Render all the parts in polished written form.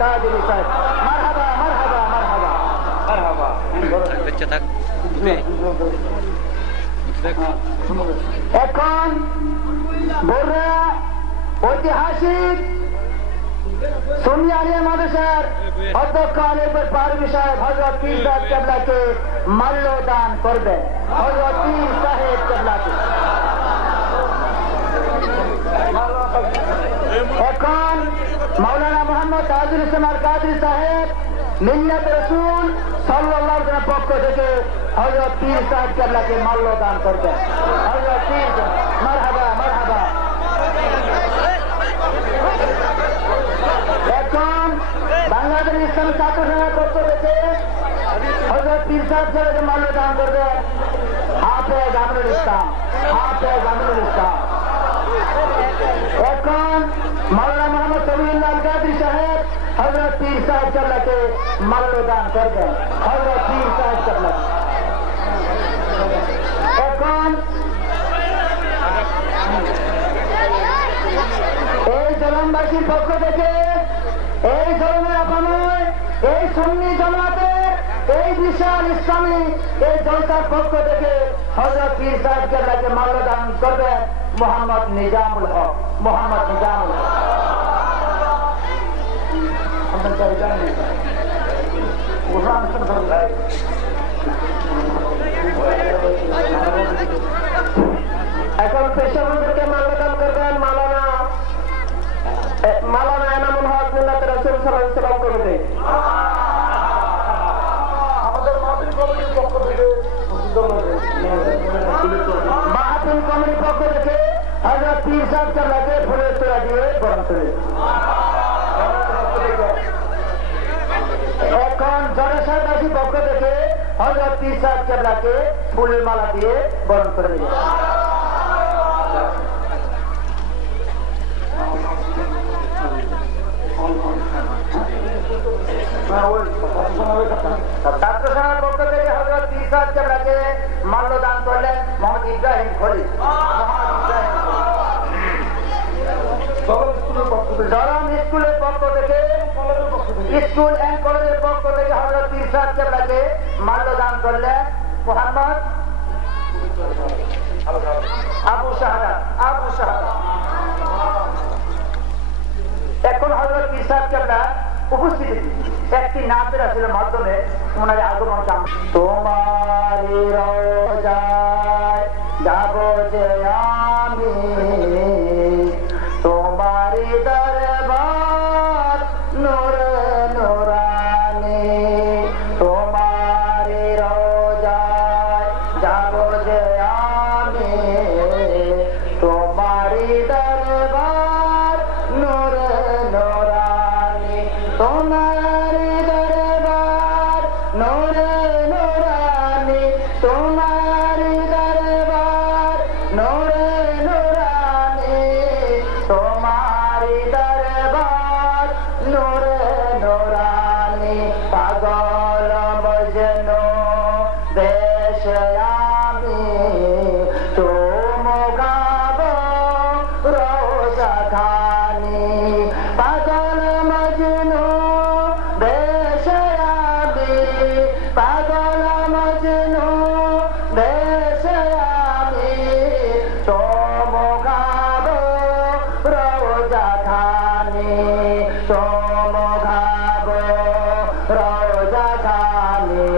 কাদেরী সাহেব। মারহাবা মারহাবা মারহাবা মারহাবা। এখন বড়রা ঐতিহাসিক সুন্নি আলিয়া মাদ্রাসার অধ্যক্ষ আলিফুর পারভী সাহেব হযরত পীর সাহেব কেবলাকে মাল্যদান করবেন। হযরত পীর সাহেব কেবলাকে। এখন মাওলানা মোহাম্মদ তাজুল ইসলাম আল কাদরী সাহেব মিল্লাত রাসূল সাল্লাল্লাহু আলাইহি ওয়াসাল্লামের পক্ষ থেকে হযরত পীর সাহেব কেবলাকে মাল্যদান করবেন। হযরত পীর মারহাবা মারহাবা। এখন বাংলাদেশ ইসলামী ছাত্র সংঘের পক্ষ থেকে হযরত পীর সাহেব কেবলাকে মাল্যদান করবেন হাফেজ আমিনুল ইসলাম। হাফেজ আমিনুল ইসলাম। এখন মাওলানা মোহাম্মদ শফিউল্লাহ আল কাদরী সাহেব হযরত পীর সাহেব কেবলাকে মাল্যদান করবেন। হযরত পীর সাহেব কেবলাকে। এখন এই জলমবাসীর পক্ষ থেকে এই জলমের আপাময় এই সুন্নি জামাতের এই বিশাল ইসলামী এই জলসার পক্ষ থেকে হযরত পীর সাহেব কেবলাকে মাল্যদান করবেন মোহাম্মদ নিজামুল হক। মোহাম্মদ নিজামুল হক। এখন পেশাবদেরকে মাল্যদান করবেন মাওলানা এনামুল হক মিল্লাত রাসূল সাল্লাল্লাহু আলাইহি ওয়াসাল্লাম কমিটি। আমাদের মাহফিল কমিটির পক্ষ থেকে মাহফিল কমিটির পক্ষ থেকে হযরত পীর সাহেব কেবলাকে ফুলের তোড়া দিয়ে বরণ করে। এখন জনসাধারণবাসীর পক্ষ থেকে হযরত পীর সাহেব কেবলাকে ফুলের মালা দিয়ে বরণ করে দিলেন। ছাত্র সংঘের পক্ষ থেকে হযরত পীর সাহেব কেবলাকে মাল্যদান করলেন মোহাম্মদ ইব্রাহিম খলিল। দরম স্কুলের পক্ষ থেকে স্কুল এন্ড কলেজের পক্ষ থেকে হযরত পীর সাহেব কেবলাকে মাল্যদান করলেন মুহাম্মদ আবু শাহাদাত। আবু শাহাদাত। এখন হযরত পীর সাহেব কেবলা উপস্থিতি একটি নাচের আসলে মাধ্যমে ওনার আগমন। তোমারি রোজায় যাব যে আমি তোমারি দরবার নূরে নূরানি। তোমারি রোজায় যাব যে আমি তোমারি দরবার নূরে নূরানি। তোমারি দরবার নূরে নূরানি। তোমারি দরবার নূরে নূরানি। তোমারি দরবার নূরে নূরানি। পাগল মজনু দেশ আমি তুম গাব রোজা খানি। পাগল মজনু দেশ আমি পাগল মজনু দেশ আমি তুম গাব রোজা খানি। তুম গাব রোজা খানি।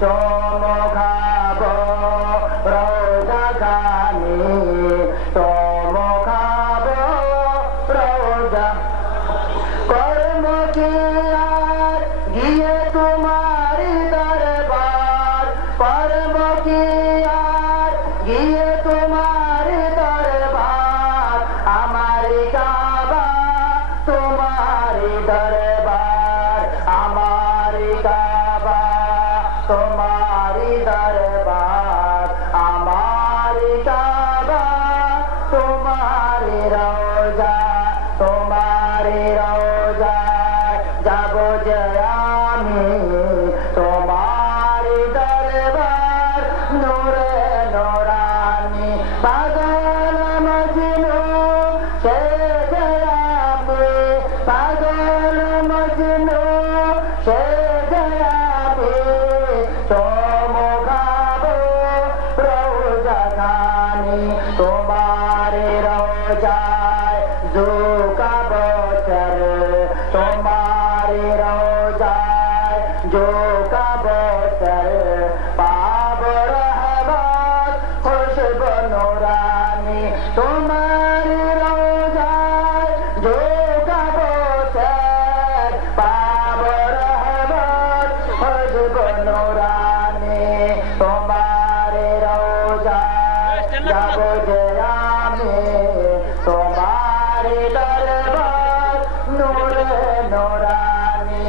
তুম গাব রোজা খানি। তুম গাব রোজা। কর্ম কি আর গিয়ে তোমারি দরবার। কর্ম কি আর গিয়ে তোমারি দরবার। আমারি কাবা তোমারি দরবার। আমারি কাবা তোমারি দরবার। আমারি কাবা তোমারি রওজা। তোমারি রওজা যাব যে আমি তোমারি দরবার নূরে নূরানি। পাগল মজনু সে যে আমি পাগল মজনু तुम्हारे रोजाए जो का बचर तुम्हारे रोजाए जो का बचर पाप रहमत खुशबू नूरानी तुम्हारे रोजाए जो का बचर पाप रहमत खुशबू नूरानी तुम्हारे रोजाए जब जयामी तुम्हारे दरबार नूर नूरानी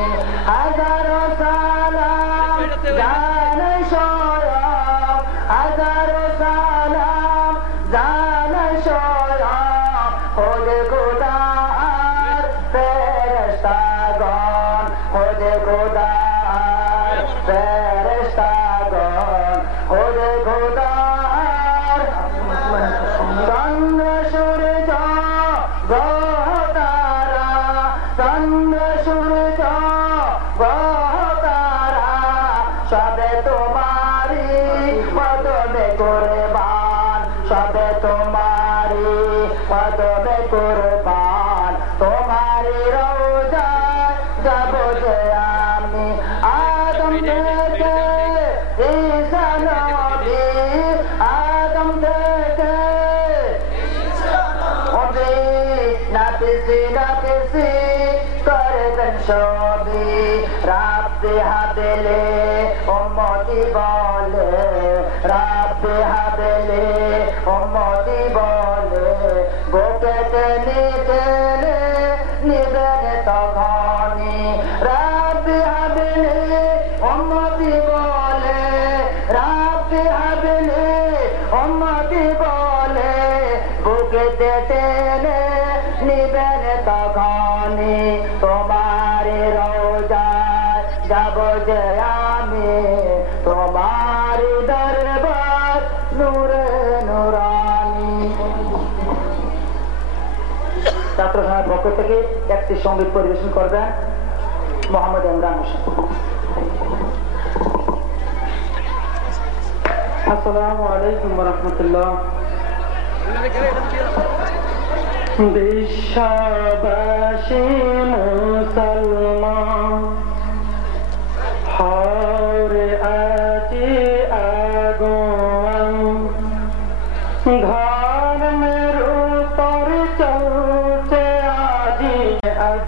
हजारों सलाम जान शोयाम हजारों सलाम जान शोयाम खुद खुदार फेरिश्तागण खुद खुदार फेरिश्तागण खुद खुदार चंद्र सूरज ग्रह तारा चंद्र सूरज ग्रह तारा सबे तुम्हारी कदमे कुर्बान सबे तुम्हारी कदमे कुर्बान तुम्हारी रोजाए जब जयामी आदम থেকে ঈসা নবী आदम থেকে নবী নাপিসি করতেন সবই রাব্বে হাবেলে উম্মতি বলে রাব্বে হাবেলে উম্মতি বলে বুকেতে নিতে নিবেন তখনই রাব্বে হাবেলে উম্মতি বলে রাব্বে হাবেলে উম্মতি বলে বুকেতে টেনে নিবেন তখনই তোমারে রোজায় যাব যে আমি তোমারে দরবার নূরে নূরানি ছাত্র সমাজের পক্ষ থেকে একটি সঙ্গীত পরিবেশন করবেন মোহাম্মদ ইমরান হোসেন। আসসালামু আলাইকুম ওয়া রাহমাতুল্লাহ। বিশ্ববাসী মুসলমান হরে আজি আগুয়ান ধর্মের উপর চলছে আজি আজ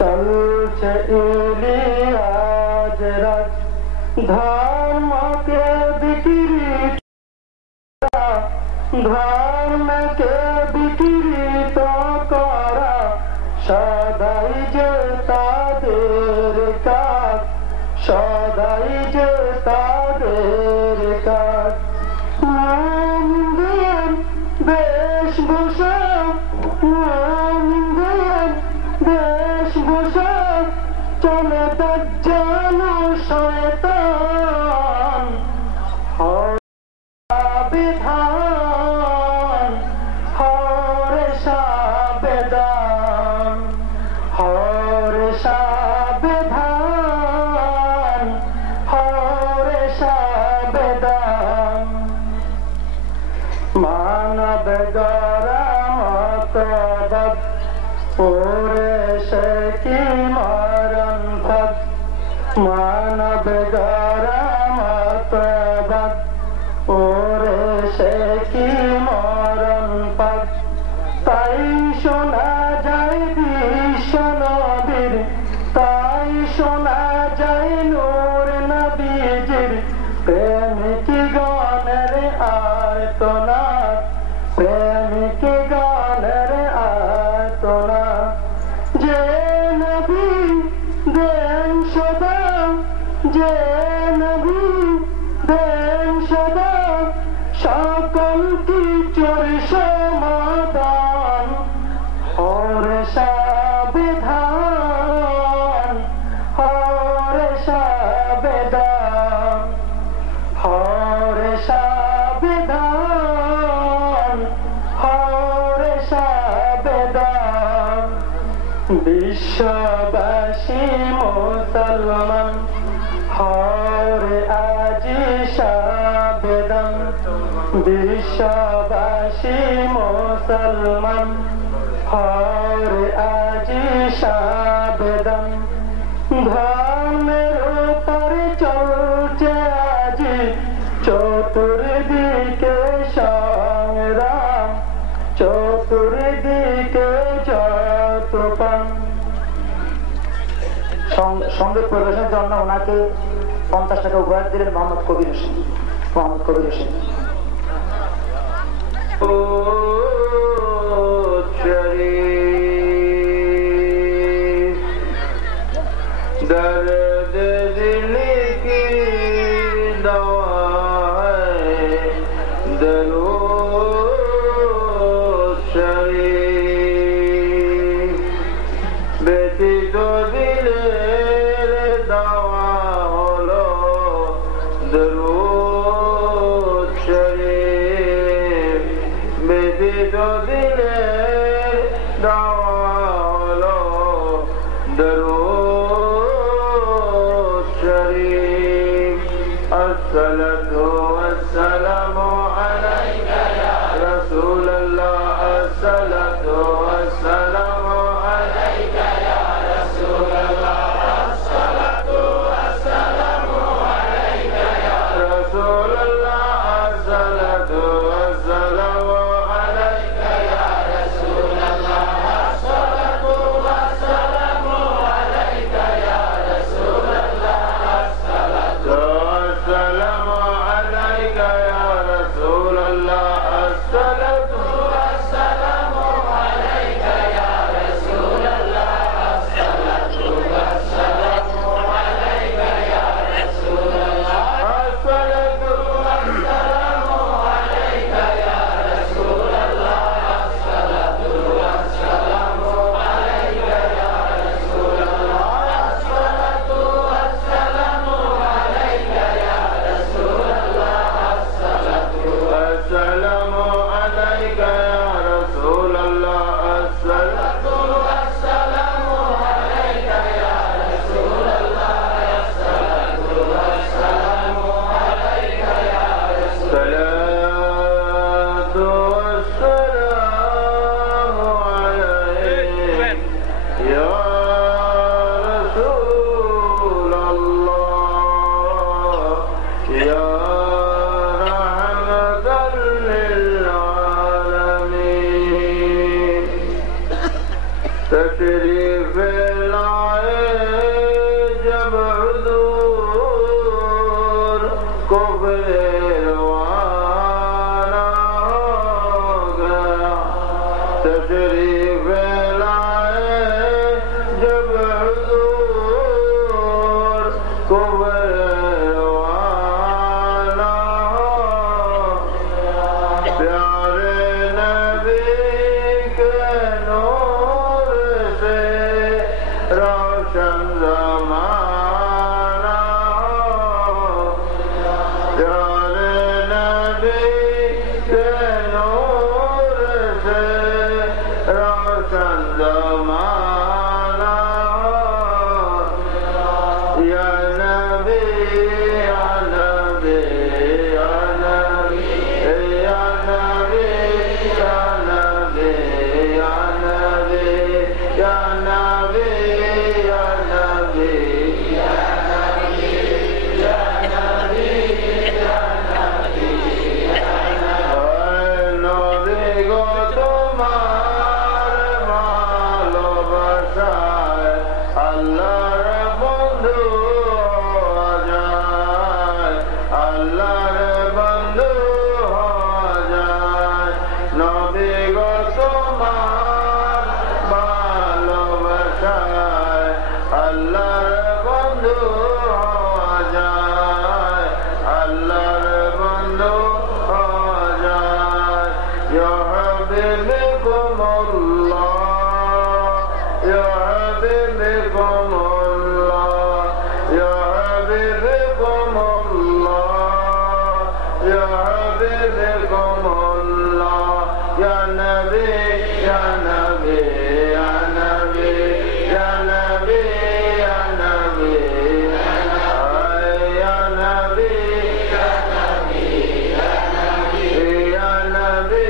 চলছে ইলিয়াজ রাজ ধর্মকে বিক্রি ধর্মকে বিকৃত করা সদাই যে তাদের কাজ সদাই যে তাদের কাজ বেশভূষা বেশভূষা চলে দাজ্জাল শয়তান বিধান হরে সাবেদান হরে সাবেদান হরে সাবেদান মানব গরা মতবদ ওরে সে কি মরণ পদ মানব গরা মতবদ ওরে সে কি মরণ পদ তাই শোনা যায় বিশ্ব নবীর তাই শোনা যায় নূর নবীজির প্রেমিক গানের আর্তনাদ প্রেমিক গানের আর্তনাদ যে নবী দেন সদা যে নবী দেন সদা সকল কিছুর সমাধান হরে সাবেদান হরে সাবেদান হরে সাবেদান হরে সাবেদান বিশ্ববাসী মুসলমান হরে আজি সাবেদান বিশ্ববাসী ভারতবাসী মুসলমান হরে আজি সাবধান ধর্মের উপরে চলছে আজি চতুর্দিকে সংগ্রাম চতুর্দিকে যতপান। সঙ্গীত পরিবেশনের জন্য ওনাকে 50 টাকা উপহার দিলেন মোহাম্মদ কবির হোসেন। दर्द दिल की दवा है दरूद शरीफ ব্যতীত দিলের দাওয়া হলো দরুদ শরীফ ব্যতীত দিলের দাওয়া হলো দরুদ শরীফ। আসসালাতু ওয়াসসালামু আলাইকা ইয়া রাসূলুল্লাহ আসসালাতু ওয়াসসালামু আলাইকা ইয়া রাসূলুল্লাহ আসসালাতু ওয়াসসালামু আলাইকা ইয়া রাসূলুল্লাহ আসসালাতু ওয়াসসালামু আলাইকা ইয়া রাসূলুল্লাহ আসসালাতু ওয়াসসালামু আলাইকা ইয়া রাসূলুল্লাহ আসসালাতু ওয়াসসালামু আলাইকা ইয়া রাসূলুল্লাহ আসসালাতু ওয়াসসালামু আলাইকা ইয়া রাসূলুল্লাহ আসসালাতু ওয়াসসালামু আলাইকা ইয়া রাসূলুল্লাহ আসসালাতু ওয়াসসালামু আলাইকা ইয়া রাসূলুল্লাহ আসসালাতু ওয়াসসালামু আলাইকা ইয়া রাসূলুল্লাহ আসসালাতু ওয়াসসালামু আলাইকা ইয়া রাসূলুল্লাহ আসসালাতু ওয়াসসালামু আলাইকা ইয়া রাসূলুল্লাহ আসসালাতু ওয়াসসালামু আলাইকা ইয়া রাসূলুল্লাহ আসসালাতু ওয়াসসালামু আলাইকা ইয়া রাসূলুল্লাহ আসসালাতু ওয়াসসালামু আলাইকা ইয়া রাসূলুল্লাহ ইয়া রাহমাতাল লিল আলামিন। तशरीफ लाए जब हुजूर कुब्रे रवाना हो गया। तशरीफ लाए जब हुजूर कुब्रे रवाना हो गया। प्यारे नबी के नूर से रोशन ज़माना हो। प्यारे नबी के नूर से रोशन ज़माना हो। या नबी या नबी या नबी या नबी या नबी या नबी या नबी या नबी या नबी या नबी या नबी या नबी गो তোমার ভালোবাসায় আল্লাহর বন্ধু হওয়া যায়। আল্লাহর বন্ধু হওয়া যায়। নবী গো তোমার ভালোবাসায় আল্লাহর বন্ধু হওয়া যায়। আল্লাহর বন্ধু হওয়া যায়। ইয়া হাবিবুল্লাহ ইয়া হাবিবুল্লাহ ইয়া হাবিবুল্লাহ ইয়া হাবিবুল্লাহ ইয়া নবী ইয়া নবী ইয়া নবী ইয়া নবী ইয়া নবী ইয়া নবী ইয়া নবী ইয়া নবী ইয়া নবী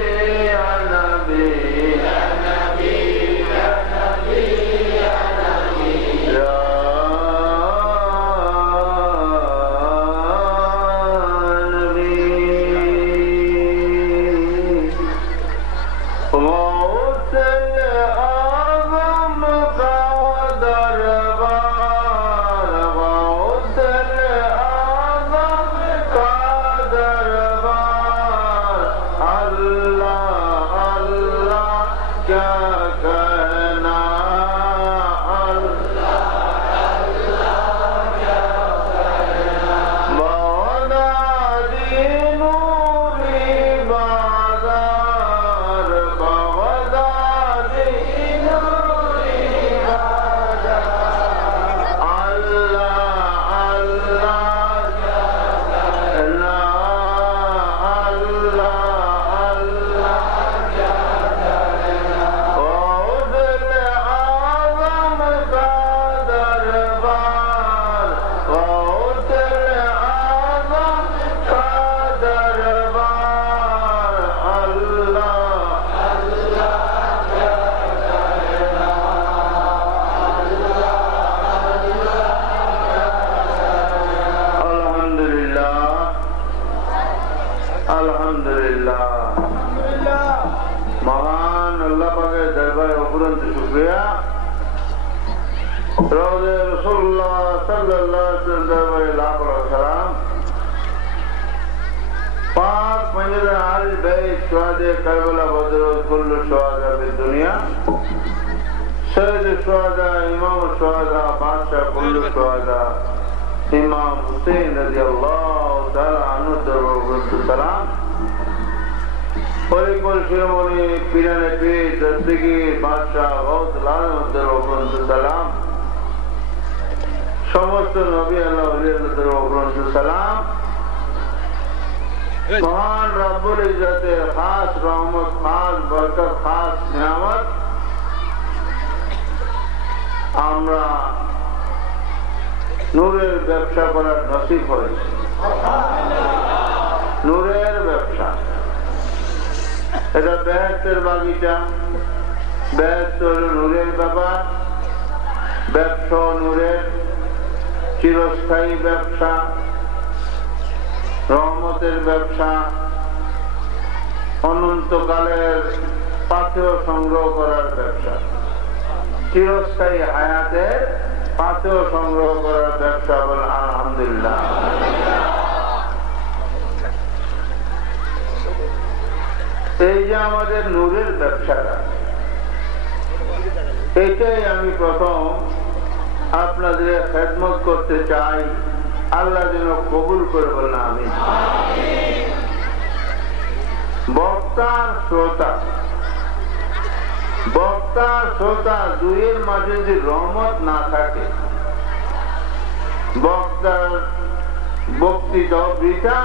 আলহামদুলিল্লাহ। মহান আল্লাহ পাকের দরবারে অপরন্ত শুকরিয়া। রওজে রাসূলুল্লাহ সাল্লাল্লাহু আলাইহি ওয়াসাল্লাম দরবারে লাখ লাখ সালাম। পাক মঞ্জিলে আহলে বাইত শুহাদে কারবালা বদর কুল্লু শুহাদা ফিদ দুনিয়া সৈয়দ শুহাদা ইমাম শুহাদা বাদশাহ কুল্লু শুহাদা ইমাম হুসেন রাদিয়াল্লাহু তাআলা আনহু দরবারে সালাম। পরিকল শিরোমণি পিরানে পীর দস্তগীর বাদশাহ গৌসুল আজম দরবারে সালাম। সমস্ত নবী আল্লাহ ওলিয়াদের দরবারে সালাম। মহান রব্বুল ইজ্জতের খাস রহমত, খাস বরকত, খাস নিয়ামত আমরা নূরের ব্যবসা করার নসিব হয়েছে। নূরের ব্যবসা, এটা বেহেশতের বাগিচা। বেহেশত হল নূরের ব্যাপার। ব্যবসা নূরের, চিরস্থায়ী ব্যবসা, রহমতের ব্যবসা, অনন্তকালের পাথেয় সংগ্রহ করার ব্যবসা, চিরস্থায়ী হায়াতের পাথেয় সংগ্রহ করার ব্যবসা। বলে আলহামদুলিল্লাহ। এই যে আমাদের নূরের ব্যবসাটা, এটাই আমি প্রথম আপনাদের খেদমত করতে চাই। আল্লাহ যেন কবুল করে বলেন আমিন। বক্তা শ্রোতা দুইয়ের মাঝে যদি রহমত না থাকে, বক্তার বক্তৃতাও বৃথা,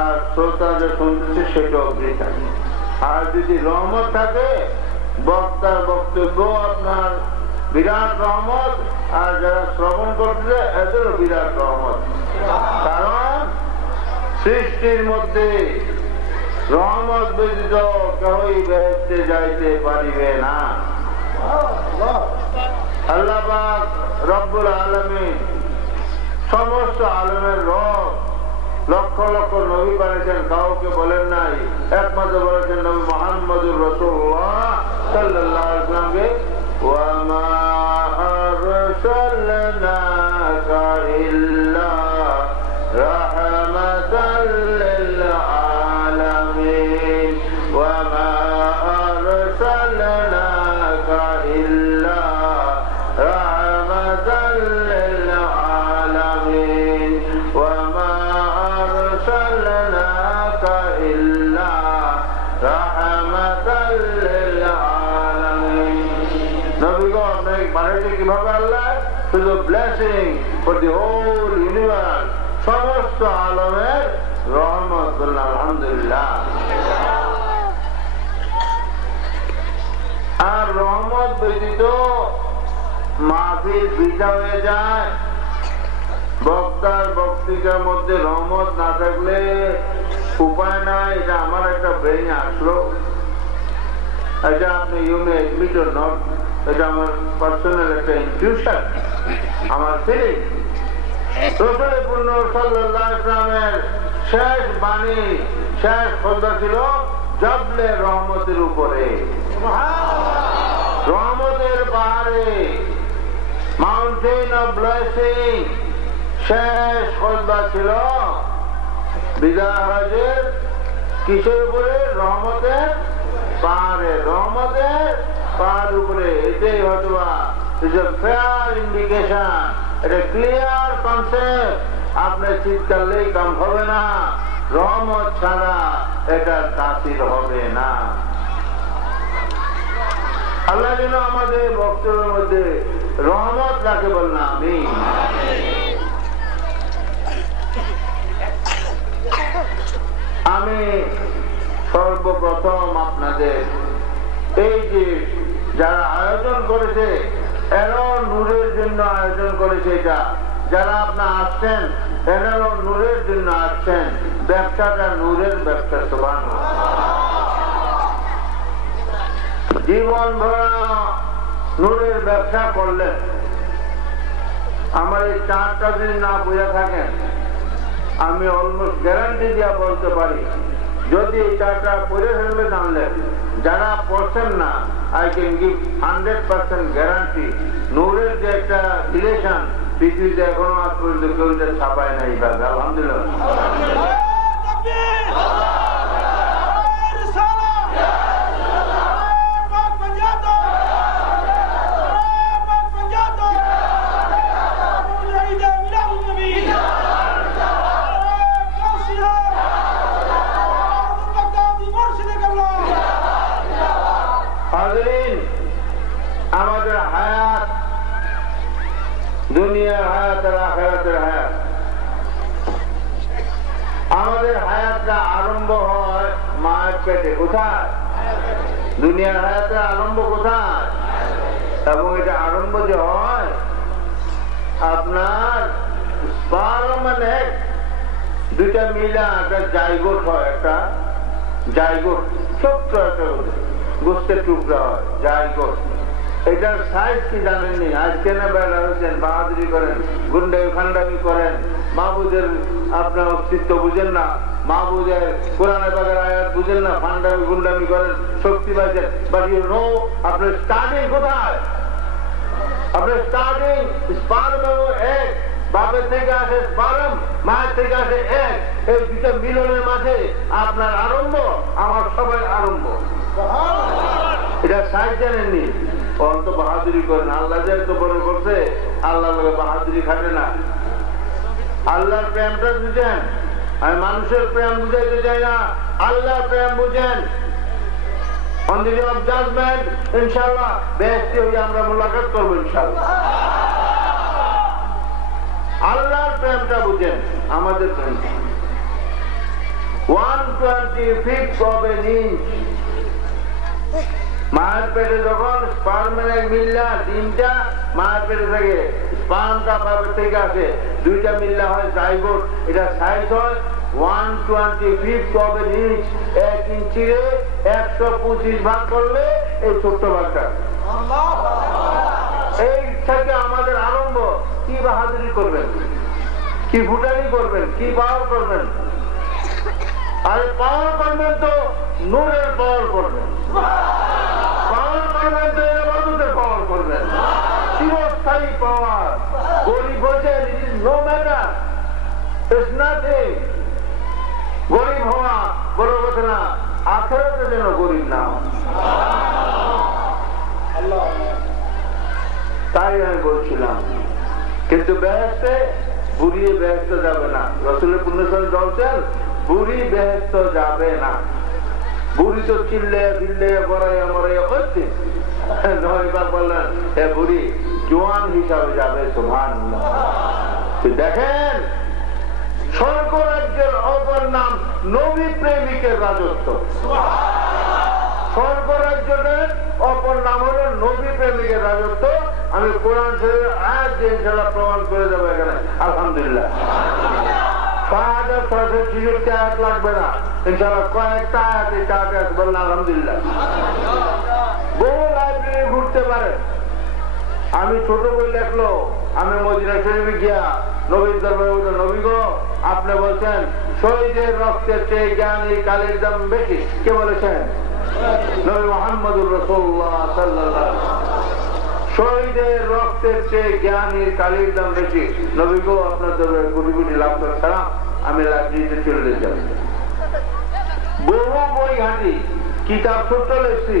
আর শ্রোতা যে শুনতেছে সেটাও বৃথা। আর যদি রহমত থাকে, বক্তার বক্তব্য আপনার বিরাট রহমত, আর যারা শ্রবণ করছে এদেরও বিরাট রহমত। কারণ সৃষ্টির মধ্যে রহমত ব্যতীত কেউই বেহেশতে যাইতে পারিবে না। আল্লাহ পাক রব্বুল আলামিন সমস্ত আলমের রব, লক্ষ লক্ষ নবী বানিয়েছেন, কাউকে বলেন নাই। একমাত্র বলেছেন নবী মুহাম্মদুর রাসূলুল্লাহ সাল্লাল্লাহু আলাইহি ওয়াসাল্লামকে, ওয়া মা আরসালনাকা ইল্লা রাহমাতাল লিল আলামিন, ওয়া মা আরসালনাকা ইল্লা রাহমাতাল লিল আলামিন, ওয়া মা আরসালনাকা ইল্লা রাহমাতাল লিল আলামিন। নবী গো, আপনাকে পাঠাইছে কিভাবে আল্লাহ? শুধু blessing for the whole universe, সমস্ত আলমের রহমত। আলহামদুলিল্লাহ। আর রহমত ব্যতীত মাহফিল বৃথা হয়ে যায়। বক্তার বক্তৃতার মধ্যে রহমত না থাকলে উপায় নাই। এটা আমার একটা ব্রেইনে আসলো, এটা আপনি you may admit or not, এটা আমার পার্সোনাল একটা ইনফিউশন, আমার ফিলিং। রাসূল পূর্ণ সাল্লাল্লাহু আলাইহি ওয়াসাল্লামের শেষ বাণী, শেষ খুতবা ছিল জবলে রহমতের উপরে, রহমতের পাহাড়ে, মাউন্টেন অফ ব্লেসিং। শেষ খুতবা ছিল বিদায় হজের কিসের উপরে? রহমতের পাহাড়ে, রহমতের পাহাড় উপরে। এটাই হতবা ইজ এ ফেয়ার ইন্ডিকেশন, এটা ক্লিয়ার কনসেপ্ট। আপনার চিৎ করলেই কাম হবে না, রহমত ছাড়া এটা তাসির হবে না। আল্লাহ যেন আমাদের বক্তব্যের মধ্যে রহমত রাখে বললাম আমি। আমি সর্বপ্রথম আপনাদের এই যে যারা আয়োজন করেছে, এরাও নূরের জন্য আয়োজন করেছে। এটা যারা আপনার আসছেন, এনারাও নূরের জন্য আসছেন। ব্যবসাটা নূরের ব্যবসা। সুবহানাল্লাহ। জীবন ভরা নূরের ব্যবসা করলেন। আমার এই চারটা যদি না বুঝে থাকেন, আমি অলমোস্ট গ্যারান্টি দিয়া বলতে পারি, যদি এই চারটা পড়ে ফেলবে জানলেন, যারা পড়ছেন না, আই ক্যান গিভ 100% গ্যারান্টি, নূরের যে একটা রিলেশন পৃথিবীতে এখনো আজ পর্যন্ত কেউ যে ছাপায় নাই। আলহামদুলিল্লাহ। আমাদের হায়াত, দুনিয়ার হায়াত আর আখিরাতের হায়াত, আমাদের হায়াতটা আরম্ভ হয় মায়ের পেটে। কোথায়? দুনিয়ার হায়াতের আরম্ভ কোথায়? এবং এটা আরম্ভ যে হয় আপনার স্পার্ম মানে দুইটা মিলা একটা জাইগোট হয়, একটা জাইগোট, ছোট্ট একটা গোস্তের টুকরা হয়, জাইগোট। এটার সাইজ কি জানেননি? আজকে না বেলা হয়েছেন, বাহাদুরি করেন, গুন্ডামি ফান্ডামি করেন, মাহবুদের আপনার অস্তিত্ব বুঝেন না, মাহবুদের কোরআনে পাকের আয়াত বুঝেন না, ফান্ডামি গুন্ডামি করেন, শক্তি পাইছেন, বাট ইউ নো আপনার স্টার্টিং কোথায়? আপনার স্টার্টিং স্পার্ম এক, বাপের থেকে আসে স্পার্ম, মায়ের থেকে আসে এক, এই দুটো মিলনের মাঝে আপনার আরম্ভ, আমার সবাই আরম্ভ। এটা সাইজ জানেননি? অন্ত বাহাদুরি করেন, আল্লাহ যে এত বড় করছে, আল্লাহ বাহাদুরি খাটে না। আল্লাহর প্রেমটা বুঝেন, আমি মানুষের প্রেম বুঝাইতে চাই না, আল্লাহর প্রেম বুঝেন। On the day of judgment, ইনশাআল্লাহ বেহেশতে হয়ে আমরা মুলাকাত করবো ইনশাআল্লাহ। আল্লাহর প্রেমটা বুঝেন, আমাদের প্রেম 1/25 of an inch। মায়ের পেটে যখন স্পার্মের মিল্লা ডিমটা মায়ের পেটে থাকে, স্পার্মটা বাপের থেকে আসে, দুইটা মিল্লা হয় জাইগোট। এটা সাইজ হয় 1/25 of an inch। 1 ইঞ্চিরে 125 ভাগ করলে এই ছোট্ট ভাগটা, এই থেকে আমাদের আরম্ভ। কি বাহাদুরি করবেন, কি ফুটানি করবেন, কি পাওয়ার করবেন? আর পাওয়ার করবেন তো নূরের পাওয়ার করবেন, পাওয়ার করবেন তো ইবাদতের পাওয়ার করবেন, চিরস্থায়ী পাওয়ার। গরিব হয়েছেন, it is no matter, it's nothing. গরিব হওয়া বড় কথা না, আখিরাতে যেন গরিব না হয়। তাই আমি বলছিলাম, কিন্তু বেহেশতে বুড়িয়ে বেহেশতে যাবে না। রাসূলের পুণ্যসল বলছেন বুড়ি বেহেশত যাবে না। বুড়ি তো চিল্লে চিল্লে বড়াইয়া মরাইয়া করছে, বললেন এ বুড়ি জোয়ান হিসাবে যাবে। সুবহানাল্লাহ। দেখেন, স্বর্গ রাজ্যের অপর নাম নবী প্রেমিকের রাজত্ব। স্বর্গ রাজ্যের অপর নাম হলো নবী প্রেমিকের রাজত্ব। আমি কোরআন শরীফের আয়াত দিয়ে ইনশাআল্লাহ প্রমাণ করে দেবো এখানে। আলহামদুলিল্লাহ। 6,666 আয়াত লাগবে না ইনশাআল্লাহ, কয়েকটা আয়াত এই আয়াত বললেন। আলহামদুলিল্লাহ। বহু লাইব্রেরি ঘুরতে পারে। আমি ছোট বই লেখলো, আমি মদিনা শরীফে গিয়া নবীর দরবারে, নবী গো আপনি বলছেন শহীদের রক্তের চেয়ে জ্ঞানী কালির দাম বেশি। কে বলেছেন? নবী মুহাম্মদুর রাসূলুল্লাহ সাল্লাল্লাহু আলাইহি ওয়াসাল্লাম। শহীদের রক্তের চেয়ে জ্ঞানীর কালির দাম বেশি। নবী গো আপনার দরবারে কোটি কোটি লাভ ছাড়া আমি লাইব্রেরিতে চলে যাব। বহু বই ঘাঁটি, কিতাব ছোট্ট লেখছি,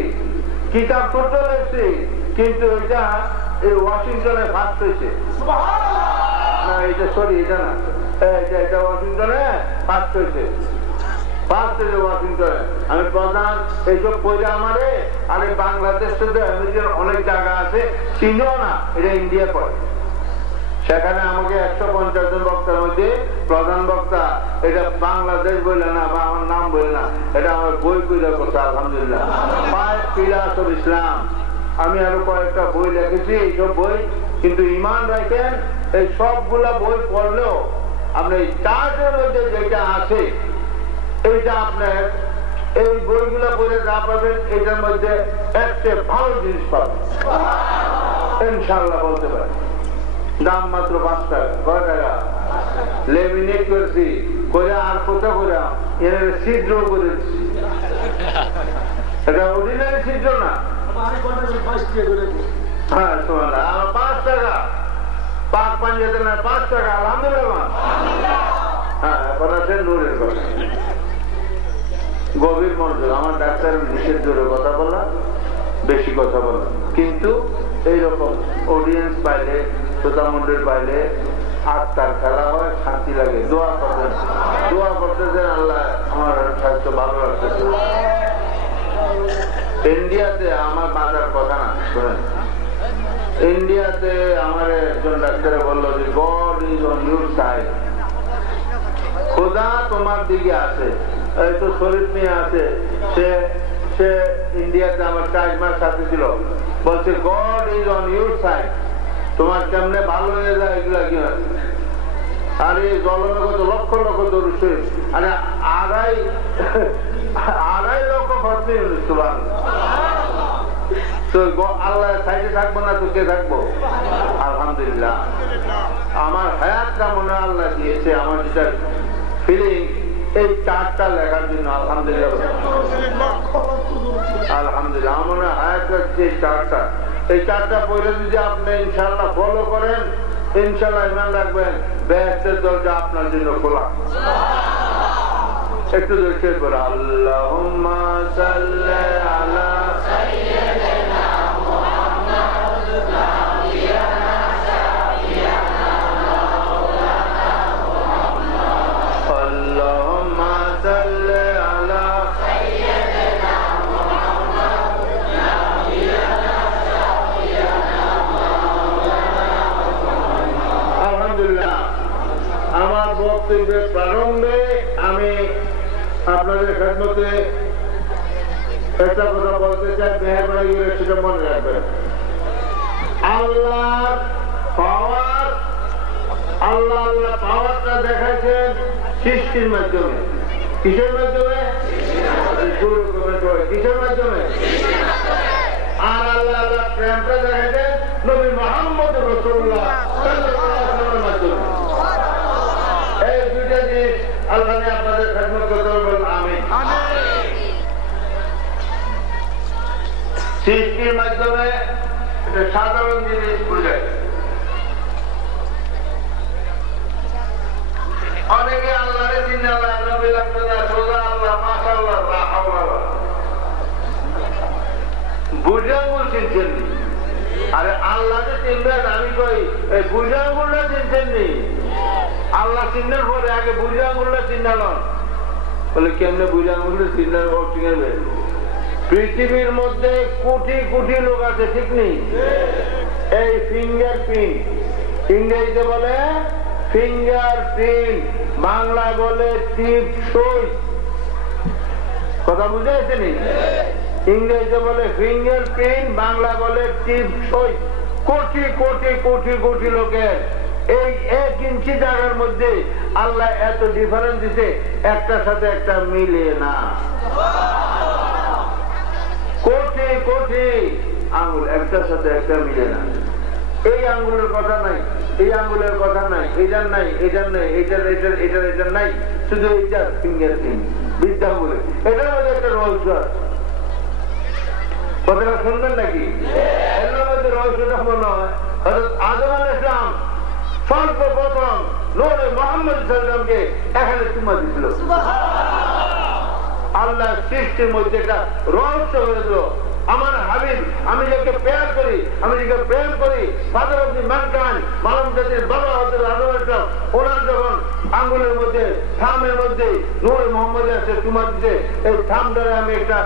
কিতাব ছোট্ট লেখছি, কিন্তু এটা এই ওয়াশিংটনে ফার্স্ট হয়েছে। না এটা সরি, এটা না, এটা ওয়াশিংটনে ফার্স্ট হয়েছে, ফার্স্ট হয়েছে ওয়াশিংটনে। আমি প্রধান এইসব বইটা আমারে, আরে বাংলাদেশ থেকে আমেরিকার অনেক জায়গা আছে, চিনিও না, এটা ইন্ডিয়া পড়ে। সেখানে আমাকে 150 জন বক্তার মধ্যে প্রধান বক্তা এটা বাংলাদেশ বললে না বা আমার নাম বললে না, এটা আমার বই পূজা করছে। আলহামদুলিল্লাহ। 5 pillars of ইসলাম। আমি আরো কয়েকটা বই লিখেছি, এইসব বই। কিন্তু ইমান রাখেন, এই সবগুলা বই পড়লেও আপনি চার্টের মধ্যে যেটা আছে এইটা আপনার এই বইগুলা পড়ে যা পাবেন এটার মধ্যে একটা ভালো জিনিস পাবেন ইনশাআল্লাহ বলতে পারেন। দাম মাত্র 5 টাকা। কয় টাকা? লেমিনেট করছি করে আর কোথা করে এর ছিদ্র করেছি এটা অর্ডিনারি ছিদ্র না হ্যাঁ শোনা আমার 5 টাকা পাক পাঞ্জাতে না 5 টাকা আলহামদুলিল্লাহ হ্যাঁ এখন আছে নূরের কথা গভীর মনোযোগ আমার ডাক্তার নিষেধ করে কথা বলা বেশি কথা বলা কিন্তু এইরকম অডিয়েন্স পাইলে শ্রোতা মন্ডল পাইলে আত্মার খেলা হয় শান্তি লাগে দোয়া করতেছেন আল্লাহ আমার স্বাস্থ্য ভালো রাখতেছে ইন্ডিয়াতে আমার বাঁচার কথা না শোনেন ইন্ডিয়াতে আমার একজন ডাক্তারে বললো যে god is on your side খোদা তোমার দিকে আছে এই তো শরীফ নিয়ে আছে সে ইন্ডিয়াতে আমার 4 মাস সাথে ছিল বলছে god is on your side তোমার কেমনে ভালো হয়ে যায় এগুলা কি হয় আর এই জলমে কত লক্ষ লক্ষ দরুদ শরীফ মানে আড়াই লক্ষ ভর্তি তো আল্লাহ সাইডে থাকবো না তো কে থাকবো আলহামদুলিল্লাহ আমার হায়াতটা মনে আল্লাহ দিয়েছে আমার যেটা ফিলিং এই 4টা লেখার জন্য আলহামদুলিল্লাহ আলহামদুলিল্লাহ আমার মনে হায়াত রাখছে এই 4টা পড়ে যদি আপনি ইনশাআল্লাহ ফলো করেন ইনশাআল্লাহ ইমান রাখবেন বেহেশতের দরজা আপনার জন্য খোলা একটু দেখে করে আল্লাহুম্মা সাল্লি আলা সাইয়্যিদিনা মুহাম্মাদ নাবিয়ানা শাফিয়ানা মাওলানা মুহাম্মাদ আল্লাহুম্মা সাল্লি আলা সাইয়্যিদিনা মুহাম্মাদ নাবিয়ানা শাফিয়ানা মাওলানা মুহাম্মাদ আলহামদুলিল্লাহ আমার বক্তব্যের প্রারম্ভে আমি আপনাদের খেদমতে একটা কথা বলতে চাই মেহরবানি করে সেটা মনে রাখবেন আল্লাহ পাওয়ারটা দেখাচ্ছেন সৃষ্টির মাধ্যমে কিসের মাধ্যমে কিসের মাধ্যমে আর আল্লাহ প্রেমটা দেখাচ্ছেন নবী মুহাম্মদ রাসূলুল্লাহ সাল্লাল্লাহু আলাইহি ওয়াসাল্লামের মাধ্যমে এই দুইটা জিনিস আল্লাহ আপনাদের খেদমত করতে বলুন আমিন সৃষ্টির মাধ্যমে এটা সাধারণ জিনিস বুঝায় অনেকে আল্লাহরে চিনে আল্লাহ নবী লাগতো না সোজা আল্লাহ মাশাআল্লাহ লা হাওলা বুঝাঙ্গুল চিনছেন আরে আল্লাহকে চিনবেন আমি কই এই বুঝাঙ্গুলটা চিনছেন নি আল্লাহ চিহ্নের পরে আগে বুঝে আঙুলটা চিহ্নাল বলে কেমনে বুঝে আঙুলটা চিহ্নার পর চিনবে পৃথিবীর মধ্যে কোটি কোটি লোক আছে ঠিক নেই এই ফিঙ্গার প্রিন্ট ইংরেজিতে বলে ফিঙ্গার প্রিন্ট বাংলা বলে টিপ সই কথা বুঝে আসেনি ইংরেজিতে বলে ফিঙ্গার প্রিন্ট বাংলা বলে টিপ সই কোটি কোটি কোটি কোটি লোকের এই 1 ইঞ্চি জায়গার মধ্যে আল্লাহ এত ডিফারেন্স দিতে একটার সাথে একটা মিলে না কোটি কোটি আঙ্গুল একটার সাথে একটা মিলে না এই আঙ্গুলের কথা নাই এই আঙ্গুলের কথা নাই এটার নাই এটার নাই এটার নাই শুধু এইটার ফিঙ্গার প্রিন্ট বিদ্যা বলে এটার মধ্যে একটা রহস্য কথাটা শুনবেন নাকি এর মধ্যে রহস্যটা মনে হয় আদম আলাইহিস সালাম সর্বপ্রথম নূরে মুহাম্মদ সাল্লাল্লাহু এখানে চুমা দিছিল আল্লাহ সৃষ্টির মধ্যে একটা রহস্য হয়ে গেল আমার হাবিব আমি যাকে প্রেম করি আমি যাকে প্রেম করি ফাদার অফ দি ম্যানকাইন্ড মানব জাতির বাবা হযরত আদম আলাইহিস সালাম ওনার যখন আঙ্গুলের মধ্যে থামের মধ্যে নূরে মুহাম্মদ আছে চুমা দিতে এই থামটারে আমি একটা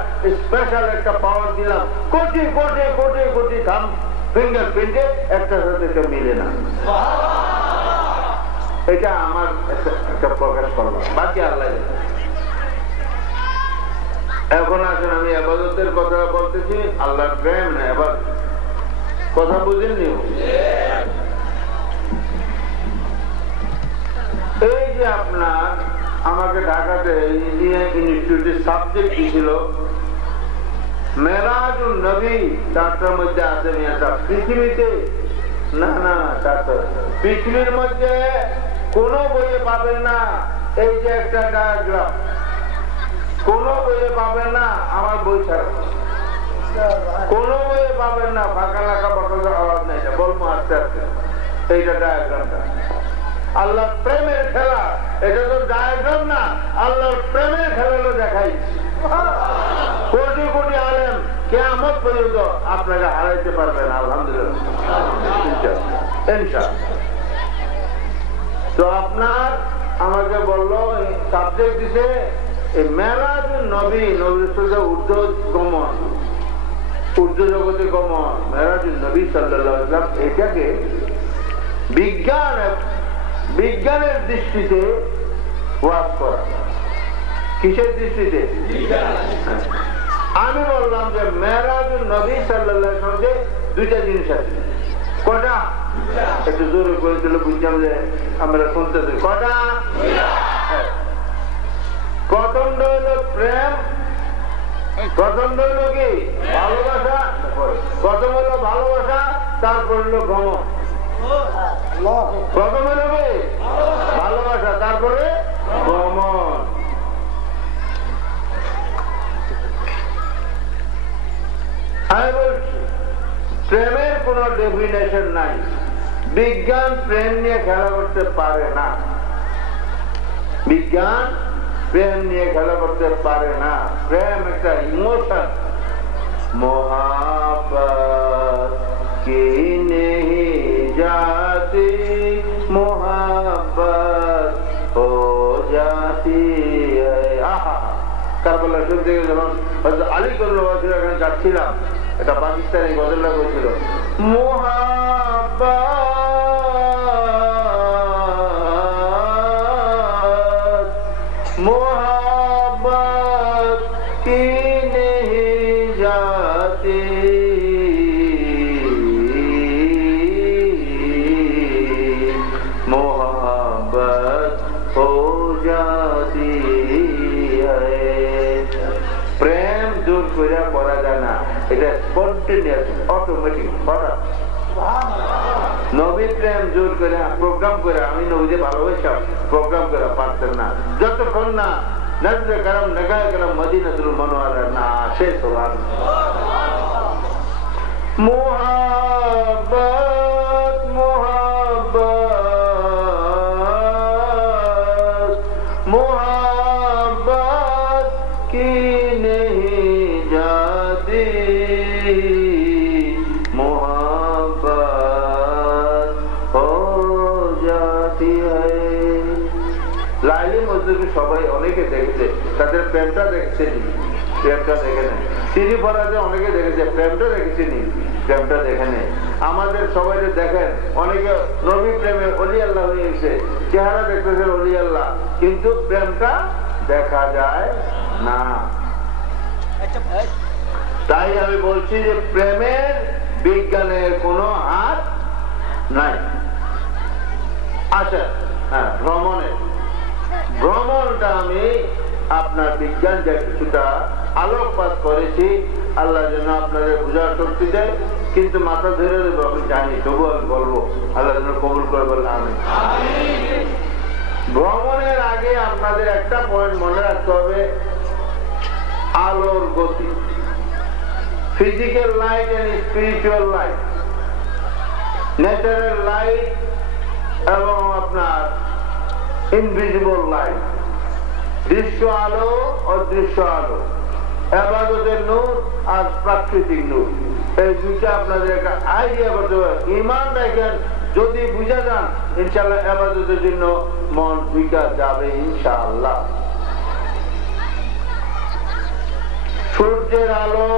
স্পেশাল একটা পাওয়ার দিলাম কোটি কোটি কোটি কোটি থাম ফিঙ্গার প্রিন্টে একটা সাথে একটা মিলে না এটা আমার একটা প্রকাশ করলাম বাকি আল্লাহ এখন আসেন আমি ইবাদতের কথা বলতেছি আল্লাহর প্রেম না এবার কথা বুঝেননি এই যে আপনার আমাকে ঢাকাতে ইঞ্জিনিয়ারিং ইনস্টিটিউটের সাবজেক্ট কি ছিল মেরাজুন নবী 4টার মধ্যে আছে পৃথিবীতে না না 4টা পৃথিবীর মধ্যে কোন বইয়ে পাবেন না এই যে একটা ডায়াগ্রাম, কোন বইয়ে পাবেন না আমার বই ছাড়া, কোন বইয়ে পাবেন না ফাঁকা লেখা বাঁকা আওয়াজ নেই। বলবো আস্তে আস্তে, এইটা ডায়াগ্রামটা আল্লাহর প্রেমের খেলা। এটা তো ডায়াগ্রাম না, আল্লাহর প্রেমের খেলা দেখাই। কোটি কোটি আলেম কিয়ামত পর্যন্ত আপনাকে হারাইতে পারবেন আলহামদুলিল্লাহ ইনশাআল্লাহ। তো আপনার আমাকে বললো সাবজেক্ট দিছে মেরাজুন নবী, নবীর ঊর্ধ্ব গমন, ঊর্ধ্ব জগতে গমন, মেরাজুন নবী সাল্লাল্লাহু আলাইহি ওয়াসাল্লাম। এটাকে বিজ্ঞানের দৃষ্টিতে ওয়াজ করা। কিসের দৃষ্টিতে? আমি বললাম যে মেরাজুন নবী সাল্লাল্লাহু আলাইহি ওয়াসাল্লাম দুইটা জিনিস আছে। কটা? একটু জোরে করে দিলে বুঝলাম যে আমরা শুনতেছি। কটা? প্রথমটা হইল প্রেম, প্রথমটা হইল কি ভালোবাসা, প্রথম হইল ভালোবাসা, তারপর হইল ভ্রমণ। প্রথম হইল কি ভালোবাসা, তারপরে ভ্রমণ। আমি বলছি প্রেমের কোন ডেফিনেশন নাই। বিজ্ঞান প্রেম নিয়ে খেলা করতে পারে না, বিজ্ঞান প্রেম নিয়ে খেলা করতে পারে না। প্রেম একটা ইমোশন। মোহাব্বত কি নেহি জাতি, মোহাব্বত হো জাতি। কারবালা শুনতে গিয়ে যখন আলী করলো এখানে যাচ্ছিলাম, একটা পাকিস্তানি গজলটা করছিল, মোহাব্বত মোহাব্বত কি নেহি জাতি, মোহাব্বত হো জাতি। প্রেম জোর করে করা যায় না, এটা স্পন্টেনিয়াস, অটোমেটিক করা। নবী প্রেম জোর করে প্রোগ্রাম করে, আমি নবীকে ভালোবাসা প্রোগ্রাম করে পারতেন না, যতক্ষণ না নজরে করম নগায় করম মদিনাতুল মুনাওয়ারা না শেষ হলাম। মোহাব্বত মোহাব্বত মোহাব্বত কি নেহি জাতি, মোহাব্বত হো জাতি। লাইলি মজদুরকে সবাই অনেকে দেখেছে, তাদের প্রেমটা দেখছে নি, প্রেমটা দেখে নেই। সিঁড়ি পড়াতে অনেকে দেখেছে, প্রেমটা দেখেছে নি, প্রেমটা দেখে নেই। আমাদের সবাই দেখেন অনেকে নবী প্রেমে অলি আল্লাহ হয়ে গেছে, চেহারা দেখতেছেন অলি আল্লাহ, কিন্তু প্রেমটা দেখা যায় না। তাই আমি বলছি যে প্রেমের বিজ্ঞানের কোনো হাত নাই। আচ্ছা, হ্যাঁ, ভ্রমণটা আমি আপনার বিজ্ঞান যে কিছুটা আলোকপাত করেছি, আল্লাহ যেন আপনাদের বোঝার শক্তি দেয়। কিন্তু মাথা ধরে দেবো আমি জানি, তবু আমি বলবো আল্লাহ যেন কবুল করে বললে আমি। ভ্রমণের আগে আপনাদের একটা পয়েন্ট মনে রাখতে হবে, আলোর গতি, physical light and spiritual light, natural light এবং আপনার ইনভিজিবল লাইট, দৃশ্য আলো, অদৃশ্য আলো, ইবাদতের নূর আর প্রাকৃতিক নূর। এই দুইটা আপনাদের একটা আইডিয়া করতে হবে। ঈমান রাখেন, যদি বুঝা যান ইনশাআল্লাহ ইবাদতের জন্য মন ঢুকা যাবে ইনশাআল্লাহ। সূর্যের আলো,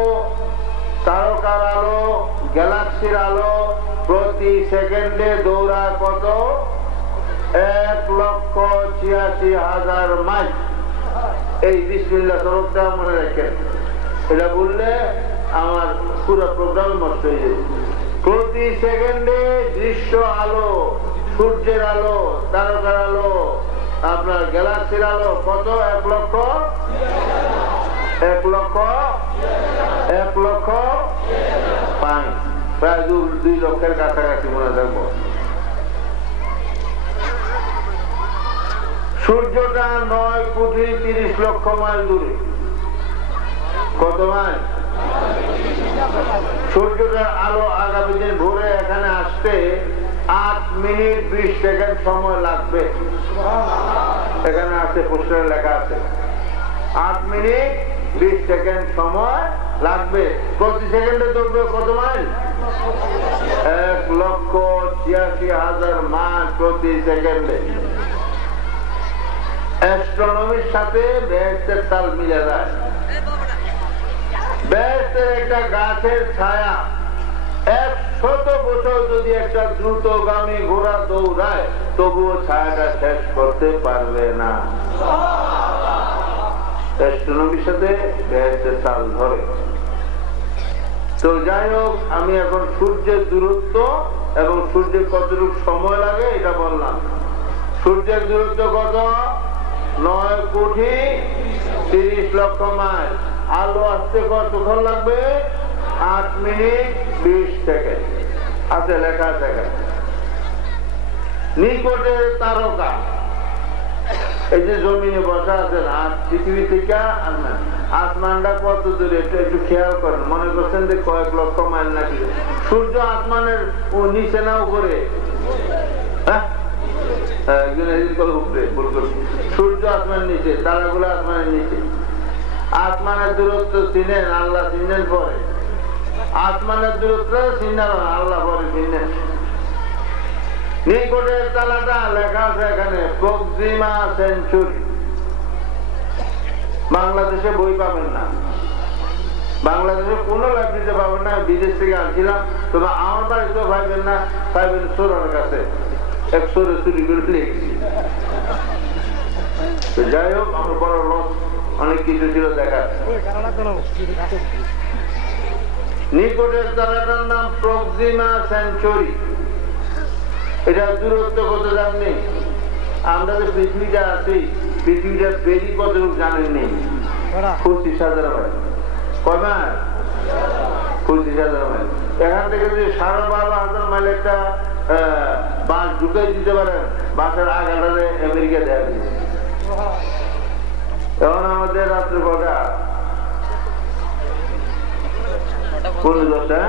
তারকার আলো, গ্যালাক্সির আলো প্রতি সেকেন্ডে দৌড়া কত? 1,86,000 মাইল। এই বিসমিল্লাহ শরীফটা মনে রাখেন, এটা বললে আমার পুরো প্রোগ্রাম নষ্ট হয়ে যাবে। প্রতি সেকেন্ডে দৃশ্য আলো, সূর্যের আলো, তারকার আলো, আপনার গ্যালাক্সির আলো কত? 1,05,000, প্রায় 2 লক্ষের কাছাকাছি মনে রাখবো। সূর্যটা 9,30,00,000 মাইল দূরে। কত মাইল? সূর্যটার আলো আগামী দিন ভোরে এখানে আসতে 8 মিনিট 20 সেকেন্ড সময় লাগবে। এখানে আছে, পোস্টারে লেখা আছে 8 মিনিট 20 সেকেন্ড সময় লাগবে। প্রতি সেকেন্ডে দৌড়বে কত মাইল? 1,86,000 মাইল প্রতি সেকেন্ডে। অ্যাস্ট্রোনমির সাথে বেহেশতের তাল মিলে যায়। বেহেশতের একটা গাছের ছায়া 100 বছর যদি একটা দ্রুতগামী ঘোড়া দৌড়ায় তবুও ছায়াটা শেষ করতে পারবে না। অ্যাস্ট্রোনমির সাথে বেহেশতের তাল ধরে। তো যাই হোক, আমি এখন সূর্যের দূরত্ব এবং সূর্যের কতটুকু সময় লাগে এটা বললাম। সূর্যের দূরত্ব কত? 9,30,00,000 মাইল। আলো আসতে কতক্ষণ লাগবে? 8 মিনিট 20 সেকেন্ড। আছে, লেখা আছে এখানে। নিকটের তারকা, এই যে জমিনে বসা আছেন আর পৃথিবী থেকে আসমানটা কত দূরে একটু খেয়াল করেন। মনে করছেন যে কয়েক লক্ষ মাইল নাকি? সূর্য আসমানের নিচে না উপরে? সূর্য আসমানের নিচে, তারাগুলো আসমানের নিচে। আসমানের দূরত্ব চিনেন, আল্লাহ চিনেন পরে। আসমানের দূরত্ব চিনেন, আল্লাহ পরে চিনেন। নিকটের তালাটা লেখা আছে এখানে প্রক্সিমা সেঞ্চুরি। বাংলাদেশে বই পাবেন না, বাংলাদেশে কোনো লাইব্রেরিতে পাবেন না। বিদেশ থেকে আনছিলাম, তবে আমার বাড়িতেও পাইবেন না, পাইবেন সোরার কাছে। 100 চুরি করে লিখছি। যাই হোক, আমার বড় লোক অনেক কিছু ছিল দেখার। নিকটের তারাটার নাম প্রক্সিমা সেঞ্চুরি। এটা দূরত্ব কত জাননি? আমরা যে পৃথিবীটা আছি, পৃথিবীটার বেরি কতটুকু জানেননি? 25,000 মাইল। কয় মাইল? 25,000 মাইল। এখান থেকে যদি 12,500 মাইল একটা বাস ঢুকাই দিতে পারেন, বাসের আগাটারে আমেরিকা দেখা দিচ্ছে। এখন আমাদের রাত্রে কটা? 10:30।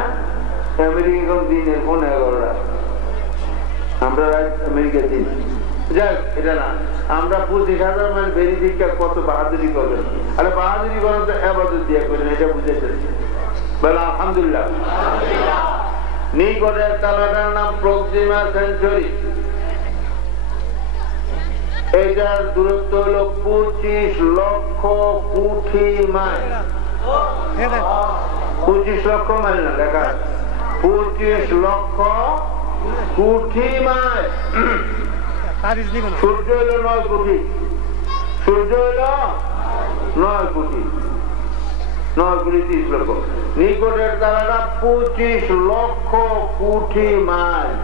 আমেরিকা এখন দিনের 11:30। আমরা আমেরিকা দিন। যাক, এটা না, আমরা 25,000 মাইল বেরিয়ে কত বাহাদুরি করবেন। আরে বাহাদুরি করেন তো এবাদত দিয়ে করেন, এটা বুঝেছেন? বলে আলহামদুলিল্লাহ। নিকটের তালাটার নাম প্রক্সিমা সেঞ্চুরি। এটার দূরত্ব হলো 25 লক্ষ কোটি মাইল। 25 লক্ষ মাইল না, লেখা 25 লক্ষ কোটি মাইল। সূর্য হলো 9 কোটি। সূর্য হলো 9 কোটি, 9,30,00,000 লক্ষ। নিকটের তারাটা 25 লক্ষ কোটি মাইল।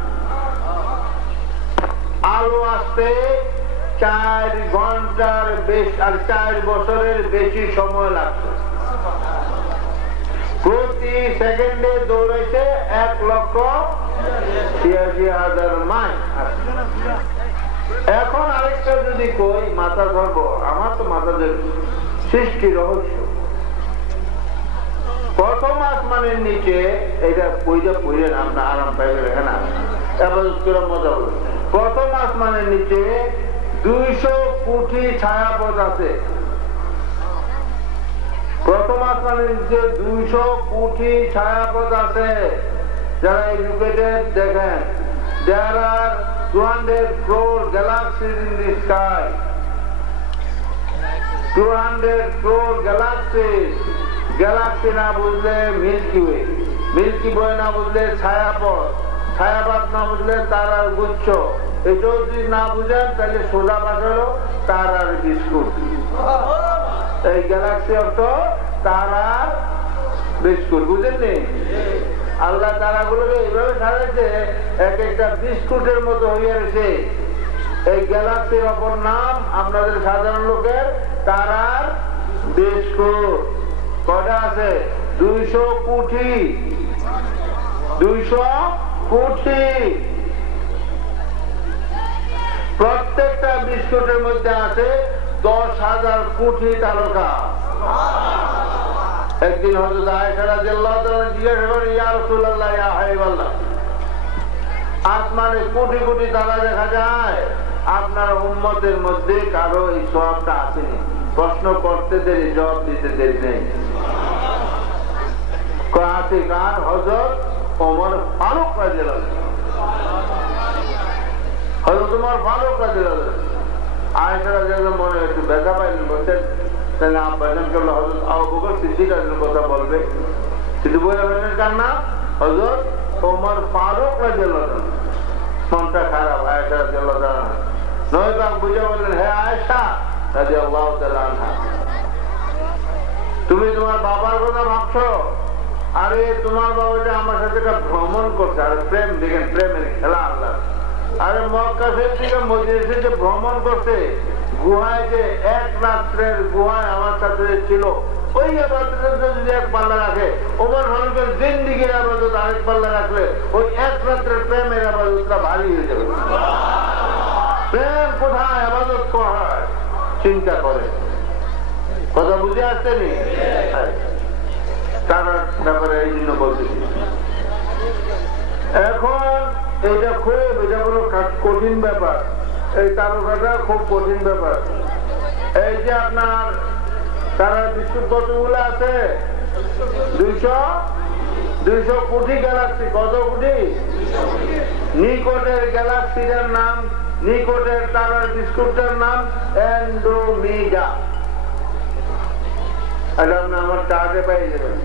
আলো আসতে 4 ঘন্টার বেশি আর 4 বছরের বেশি সময় লাগছে। প্রতি সেকেন্ডে দৌড়াইছে 1,86,000 মাইল। এখন আরেকটা যদি কই, মাথা ধরবো, আমার তো মাথা ধরবে। সৃষ্টি রহস্য। প্রথম আসমানের নিচে, এটা বইটা পড়লেন আপনার আরাম পাইবেন। এখানে মজা হবে। প্রথম আসমানের নিচে 200 কোটি ছায়াপথ আছে। প্রথম আসমানের নিচে 200 কোটি ছায়াপথ আছে। যারা এডুকেটেড দেখেন, there are 200 crore galaxies in the sky. 200 crore galaxies. Galaxy না বুঝলে মিল্কি ওয়ে, মিল্কি ওয়ে না বুঝলে ছায়াপথ, ছায়াপথ না বুঝলে তারার গুচ্ছ। এটাও যদি না বুঝেন তাহলে সোজা পাঠালো তারার বিস্কুট। এই গ্যালাক্সি অর্থ তারার বিস্কুট, বুঝেননি? আল্লাহ তারাগুলোকে এইভাবে সাজাইছে এক একটা বিস্কুটের মতো হয়ে গেছে। এই গ্যালাক্সির অপর নাম আপনাদের সাধারণ লোকের তারার বিস্কুট। কটা আছে? 200 কোটি। 200 কোটি। প্রত্যেকটা বিস্কুটের মধ্যে আছে 10,000 কোটি তারকা। একদিন হযরত আয়েশা রাদিয়াল্লাহু তাআলা জিজ্ঞাসা করেন, ইয়া রাসূলুল্লাহ, ইয়া হাবিবাল্লাহ, আসমানে কোটি কোটি তারা দেখা যায়, আপনার উম্মতের মধ্যে কারো এই সওয়াবটা আসেনি? প্রশ্ন করতে দেরি, জবাব দিতে দেরি নেই। আছে কার? হযরত ওমর ফারুক রাদিয়াল্লাহু আনহু। হযরত ওমর ফারুক রাদিয়াল্লাহু আনহু। আয়েশা রাদিয়াল্লাহু মনে একটু ব্যথা পাইলেন, বলছেন তাহলে আব্বাজান কেবল হযরত আবু বকর সিদ্দিক রাদিয়াল্লাহু কথা বলবে, কিন্তু বলে বলেন কার নাম? হযরত ওমর ফারুক রাদিয়াল্লাহু আনহু। মনটা খারাপ আয়েশা রাদিয়াল্লাহু তাআলা। নবী পাক বুঝে বললেন, হে আয়েশা রাদিয়াল্লাহু তাআলা আনহা, তুমি তোমার বাবার কথা ভাবছো? আরে তোমার বাবা যে আমার সাথে একটা ভ্রমণ করছে, আর প্রেম দেখেন, প্রেমের খেলা আল্লাহ। আরে মক্কা শরীফ থেকে মদিনা যে ভ্রমণ করছে, গুহায় যে এক রাত্রের গুহায় আমার সাথে ছিল, ওই আবাদতের যদি এক পাল্লা রাখে, ওমর ফারুকের জিন্দেগীর আবাদত আরেক পাল্লা রাখলে ওই এক রাত্রের প্রেমের আবাদতটা ভারী হয়ে যাবে। প্রেম কোথায়, আবাদত কোথায়, চিন্তা করে। কথা বুঝে আসছেনি? তার ব্যাপারে এই জন্য বলতেছি। এখন এটা কোনো কঠিন ব্যাপার, এই তারকাটা খুব কঠিন ব্যাপার। এই যে আপনার তারা বিস্কুট কতগুলো আছে? 200 কোটি গ্যালাক্সি। কত কোটি? নিকটের গ্যালাক্সিটার নাম, নিকটের তারার বিস্কুটটার নাম অ্যান্ড্রোমিডা। এটা আপনি আমার চার্টে পাই যাবেন।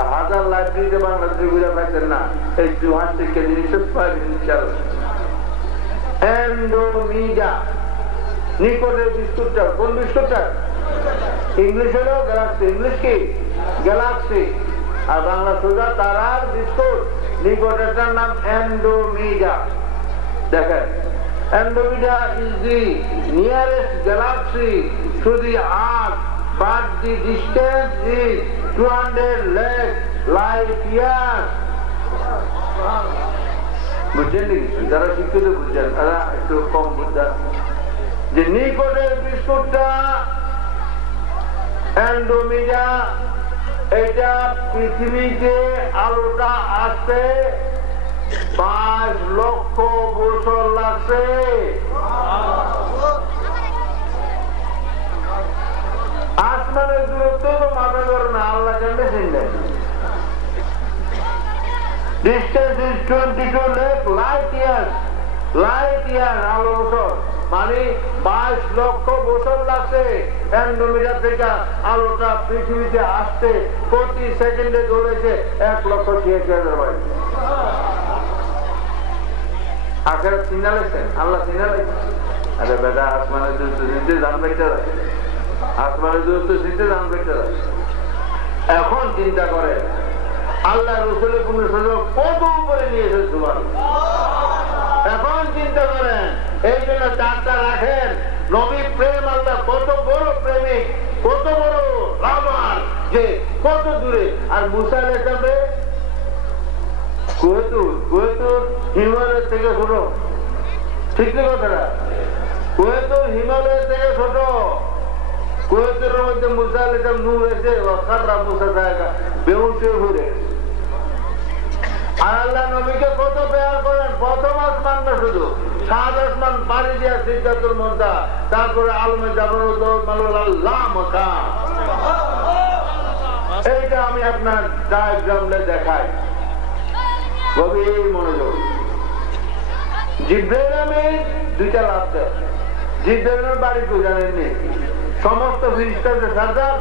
1000 লাইব্রেরিতে বাংলাদেশে ঘুরে পাইছেন না, এই 2 থেকে জিনিস পাইবেন ইনশাআল্লাহ। অ্যান্ড্রোমিডা, নিকটের বিস্কুটটা। কোন বিস্কুটটা? ইংলিশ হলো গ্যালাক্সি। ইংলিশ কি? গ্যালাক্সি। আর বাংলা সোজা তারার বিস্কুট। নিকটেরটার নাম অ্যান্ড্রোমিডা। দেখেন, Andromeda is the nearest galaxy to the Earth, but the distance is 200 lakh light years. বুঝছেন নাকি? যারা শিক্ষিত বুঝছেন, তারা একটু কম বুঝছেন। যে নিকটের বিস্কুটটা অ্যান্ড্রোমিডা, এটা পৃথিবীতে আলোটা আসতে 5 লক্ষ বছর লাগছে। আসমানের দূরত্ব তো মাথা করে না, আল্লাহ জানতে চিনলেন। Distance is 22 lakh light years. Light year, আলো বছর, মানে 22 লক্ষ বছর লাগছে অ্যান্ড্রোমিডা থেকে আলোটা পৃথিবীতে আসতে। প্রতি সেকেন্ডে দৌড়েছে 1,86,000 মাইল। আখেরাত চিন্তা লাগছে, আল্লাহ চিন্তা লাগছে। আরে বেটা, আসমানের দূরত্ব চিনতে জান বেঁচে যায়, আসমানের দূরত্ব চিনতে জান বেঁচে যায়। এখন চিন্তা করে আল্লাহ রসুলের কোন সুযোগ কত উপরে নিয়েছে সুবহান। এখন চিন্তা করেন, এই জন্য চারটা রাখেন। নবী প্রেম, আল্লাহ কত বড় প্রেমিক, কত বড় লাভার, যে কত দূরে। আর মুসা আলাইহিস সালাম কুয়েতুর হিমালয়ের থেকে ছোট। ঠিক না কথাটা? কুয়েতুর হিমালয়ের থেকে ছোট। কুয়েতের মধ্যে মুসা আলাইহিস সালাম নূর এসে ওয়াকাররা মুসা জায়গা বেহুশ হয়ে ঘুরে। আর আল্লাহ নবীকে কত প্রেয়ার করেন। প্রথম আসমান না, শুধু 7 আসমান পাড়ি দিয়া সিদরাতুল মুনতাহা, তারপরে আলমে জাবরুত আল্লাহ মাকাম। এইটা আমি আপনার ডায়াগ্রামে দেখাই, গভীর মনোযোগ। জিবরাইল আমিন 2টা লাভ। জিবরাইলের বাড়ি তো জানেননি, সমস্ত ফেরেশতাদের সরদার।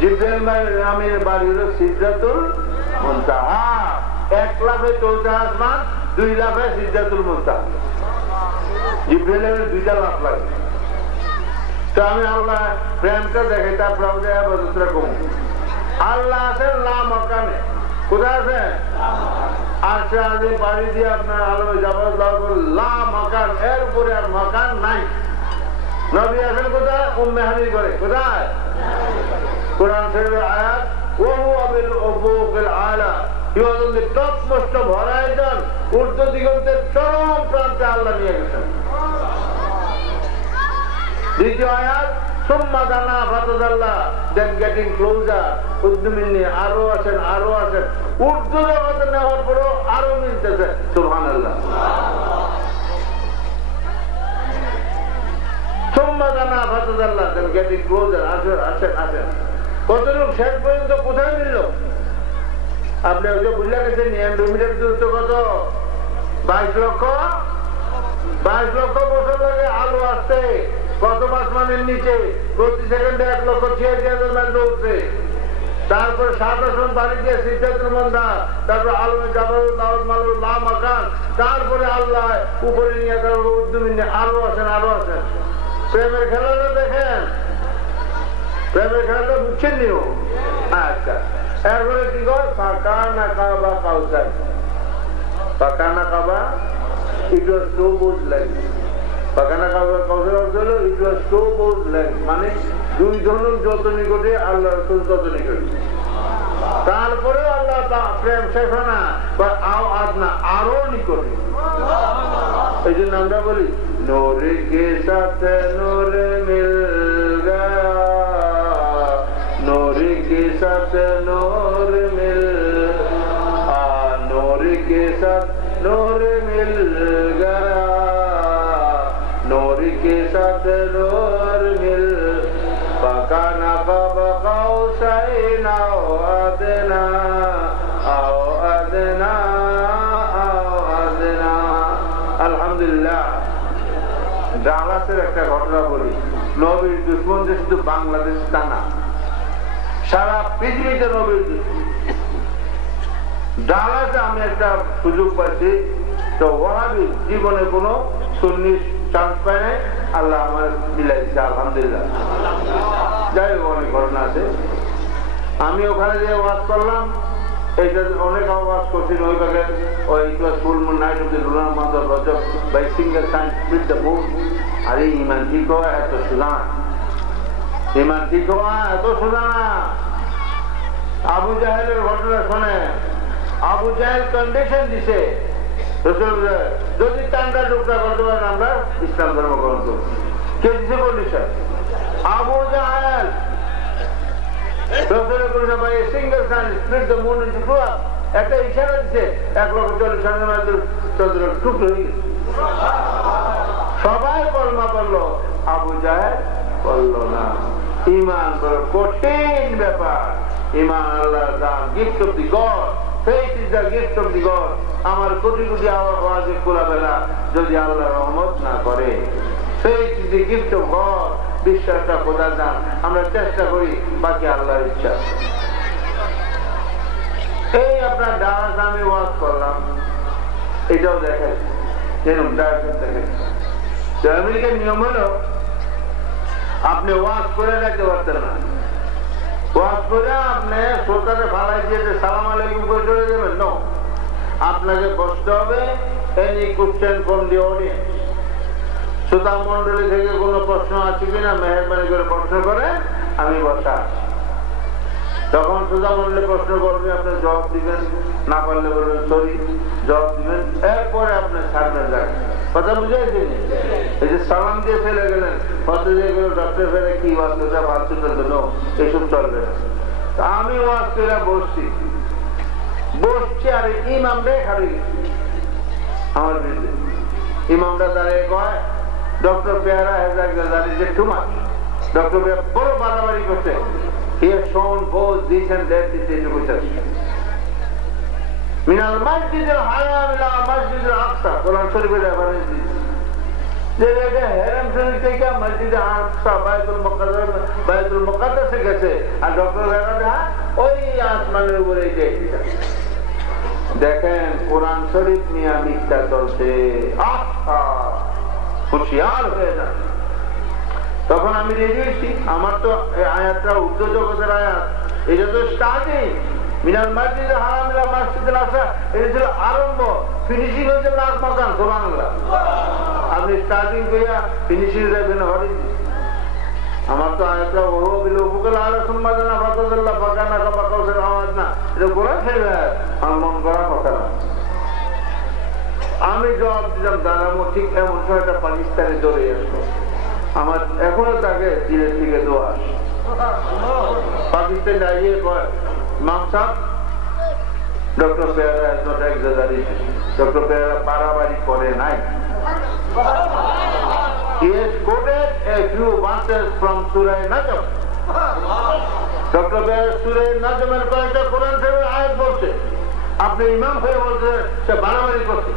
জিবরাইল আমিনের বাড়ি হলো সিদরাতুল মুনতাহা। 1 লাফে 14 আসমান, 2 লাফে সিদরাতুল মুনতাহা। জিবরাইলের 2টা লাফ লাগে। তো আমি আল্লাহ প্রেমটা দেখে, তারপর আবাদতটা কম। আল্লাহ আছেন লা মাকানে। কোথায় আছেন? আরশে আজিম পাড়ি দিয়ে আপনার আলমে জাবরুত লা মাকান, এর উপরে আর মাকান নাই। নবী আছেন কোথায়? উম্মে হানি করে। কোথায়? কোরআন শরীফের আয়াত, ওয়া হুয়া বিল উফুকিল আলা। He was on the topmost of horizon, ঊর্ধ্ব দিগন্তের চরম প্রান্তে আল্লাহ নিয়ে গেছেন। দ্বিতীয় আয়াত সুম্মা দানা ফাতাদাল্লাহ, দেন গেটিং ক্লোজার, উদ্দুমিনী আরো আছেন আরো আছেন, উর্দু জগতে নেওয়ার পরেও আরো মিলতেছে। সুবহানাল্লাহ। সুম্মা দানা ফাতাদাল্লাহ, দেন গেটিং ক্লোজার, আসেন আসেন আসেন। কতটুকু শেষ পর্যন্ত কোথায় মিলল? আপনি ওই যে বুঝলে গেছেন 9 মিটার দূরত্ব কত? 22 লক্ষ 22 লক্ষ বছর লাগে আলো আসতে। কত আসমানের নিচে প্রতি সেকেন্ডে 1,86,000 মাইল দৌড়ছে। তারপরে 7 আসমান বাড়ি দিয়ে সিদ্ধাতুল মুনতাহা, তারপর আলমে জাবালুল দাউদ মালুল লা মাকান, তারপরে আল্লাহ উপরে নিয়ে তারপর উদ্দুমিনে আরো আছেন আরো আছেন। প্রেমের খেলাটা দেখেন, প্রেমের খেলাটা বুঝছেন নিও। আচ্ছা, এরপরে কি কর? ফাঁকা না কাবা কাউসার, ফাঁকা না কাবা, ইট ওয়াজ টু বুজ লাইক। ফাঁকা না কাবা কাউসার অর্থ হলো ইট ওয়াজ টু বুজ লাইক, মানে দুই ধনুক যত নিকটে আল্লাহ রাসূল তত নিকটে। তারপরে আল্লাহ প্রেম শেষ হয় না, না আরো নিকটে। এই জন্য আমরা বলি নোরে কে সাথে নোরে মিল গয়া, নোরে কে সাথে নোর মিল, নোরে কে সাথ নোর মিল গয়া, নোরে কে সাথ নোর মিল, ফাকানা কাবা কাউসাইন আও আদনা, আও আদনা, আও আদনা। আলহামদুলিল্লাহ। ডালাসের একটা ঘটনা বলি। নবীর দুশ্মন যে শুধু বাংলাদেশ তা না, সারা পৃথিবীতে নবীর দুশ্মন। ডালাসে আমি একটা সুযোগ পাইছি, তো ওয়াহাবি জীবনে কোনো সুন্নি চান্স পায় নাই, আল্লাহ আমার মিলাই দিচ্ছে আলহামদুলিল্লাহ। যাই হোক, অনেক ঘটনা আছে। আমি ওখানে যে ওয়াজ করলাম, এইটা অনেক আওয়াজ করছি ওইভাবে, ওই full moon night of the lunar month of রজব by single signs with the moon. আরে ইমান ঠিক হওয়া এত সোজা না, ইমান ঠিক হওয়া এত সোজা না। আবু জাহেলের ঘটনা শোনে, আবু জাহেল কন্ডিশন দিছে যদি টান্ডা টুকরা করতে পারেন আমরা ইসলাম ধর্ম গ্রহণ করব। কে দিছে কন্ডিশন? আবু জাহেল। একটা ইশারা দিচ্ছে, 1,40,000 মাইল চন্দ্র টুকরো হয়ে গেছে। সবাই কলমা করলো, আবু জাহেল করলো না। ইমান বড় কঠিন ব্যাপার। ইমান আল্লাহর দান, gift of the god. Faith is the gift of the God. আমার কোটি কোটি আওয়াজে খোলাবেলা যদি আল্লাহ রহমত না করে। Faith is the gift of God. বিশ্বাসটা খোদার দান। আমরা চেষ্টা করি, বাকি আল্লাহর ইচ্ছা। এই আপনার ডায়াস আমি ওয়াজ করলাম, এটাও দেখেন যেরকম ডায়াস দেখেন। তো আমেরিকার নিয়ম হলো আপনি ওয়াজ করে রাখতে পারতেন না। ওয়াজ করে আপনি শ্রোতারে ভালাই দিয়ে সালাম আলাইকুম করে চলে যাবেন। নো, আপনাকে বসতে হবে। Any question from the audience. শ্রোতা মন্ডলী থেকে কোনো প্রশ্ন আছে কিনা মেহরবানি করে প্রশ্ন করে, আমি বসা। তখন শ্রোতা মন্ডলী প্রশ্ন করবে, আপনি জবাব দিবেন, না পারলে বলবেন সরি, জবাব দিবেন। এরপরে আপনি ছাড়বেন যান। কথা বুঝাইছি? এই যে সালাম দিয়ে ফেলে গেলেন, হয়তো যে ডক্টর ফেলে কি বাচ্চা বাচ্চাটার জন্য এসব চলবে না। আমি ওয়াজ করে বসছি আর ইমামরাই খালি আমার বিরুদ্ধে। ইমামরা দাঁড়িয়ে কয়, ডক্টর পেয়ারা হ্যাজ যে টু মাচ। ডক্টর পেয়ারা বড় বাড়াবাড়ি করছে। He has shown both this and that in the education. মিনাল মসজিদুল হারাম ইলা মসজিদুল আকসা, কোরআন শরীফের রেফারেন্স দিয়েছে যে এটা হারাম শরীফ থেকে মসজিদে আকসা বাইতুল মুকাদ্দাসে গেছে। আর ডক্টর পেয়ারা ওই আসমানের উপরে এটা। দেখেন কোরআন শরীফ নিয়ে মিথ্যা চলছে। হুঁশিয়ার হয়ে না। তখন আমি রেডি হয়েছি। আমার তো আয়াতটা উর্দু জগতের আয়াত, এটা তো স্টার্টিং। মিনাল মসজিদ হারাম ইলা মসজিদুল আকসা, এটা ছিল আরম্ভ। ফিনিশিং হয়েছে লাখ মাকান। সুবহানাল্লাহ। আপনি স্টার্টিং কইয়া ফিনিশিং যাবেন হরি। আমার তো আয়াতটা ওহো বিল উপকাল আলা সুম্মাদানা ফাতাদাল্লাহ ফাকানা কামা কাউসার আওয়াজ না, এটা কোরআন শরীফ। আমার মন করা কথা না। আমি জবাব দিলাম, দাঁড়াবো ঠিক এমন সময়টা পাকিস্তানে চলে আসলো। আমার এখনো তাকে সিলেট থেকে দোয়া পাকিস্তান দাঁড়িয়ে ইমাম সাহেব ডক্টর পেয়ারা is not exaggerating. ডক্টর পেয়ারা পারাবারি করে নাই। He has quoted a few verses from Surah Najm. Doctor পেয়ারা Surah Najm-এর কয়েকটা কোরআন শরীফের আয়াত বলছে, আপনি ইমাম হয়ে বলছে সে বাড়াবাড়ি করছে।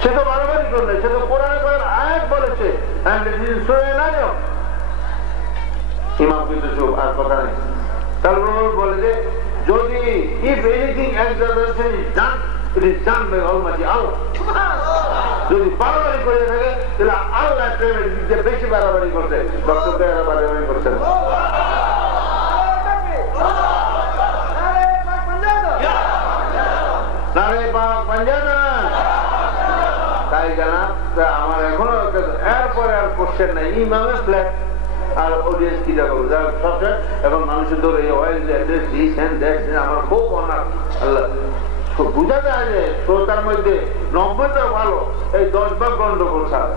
সে তো বাড়াবাড়ি করলে, সে তো কোরআন আয়াত বলেছে and it is Surah Najm. ইমাম কিন্তু চুপ, আর কথা নেই। তারপর বলে যে যদি if anything exaggeration is done, it is done by Almighty Allah. যদি বাড়াবাড়ি করে থাকে তাহলে আল্লাহ প্রেমের দিকে বেশি বাড়াবাড়ি করছে, ডক্টর পেয়ারা বাড়াবাড়ি করছেন। নারে বাবা পাঞ্জানা তাই জানা আমার এখনো এরপরে আর কোশ্চেন নাই। ইমামে ফ্ল্যাট আর অডিয়েন্স কি দেখো এবং মানুষের ধরে আমার খুব অনার আল্লাহ বুঝা যায় যে শ্রোতার মধ্যে 90টা ভালো, এই 10 ভাগ গন্ডগোল ছাড়া।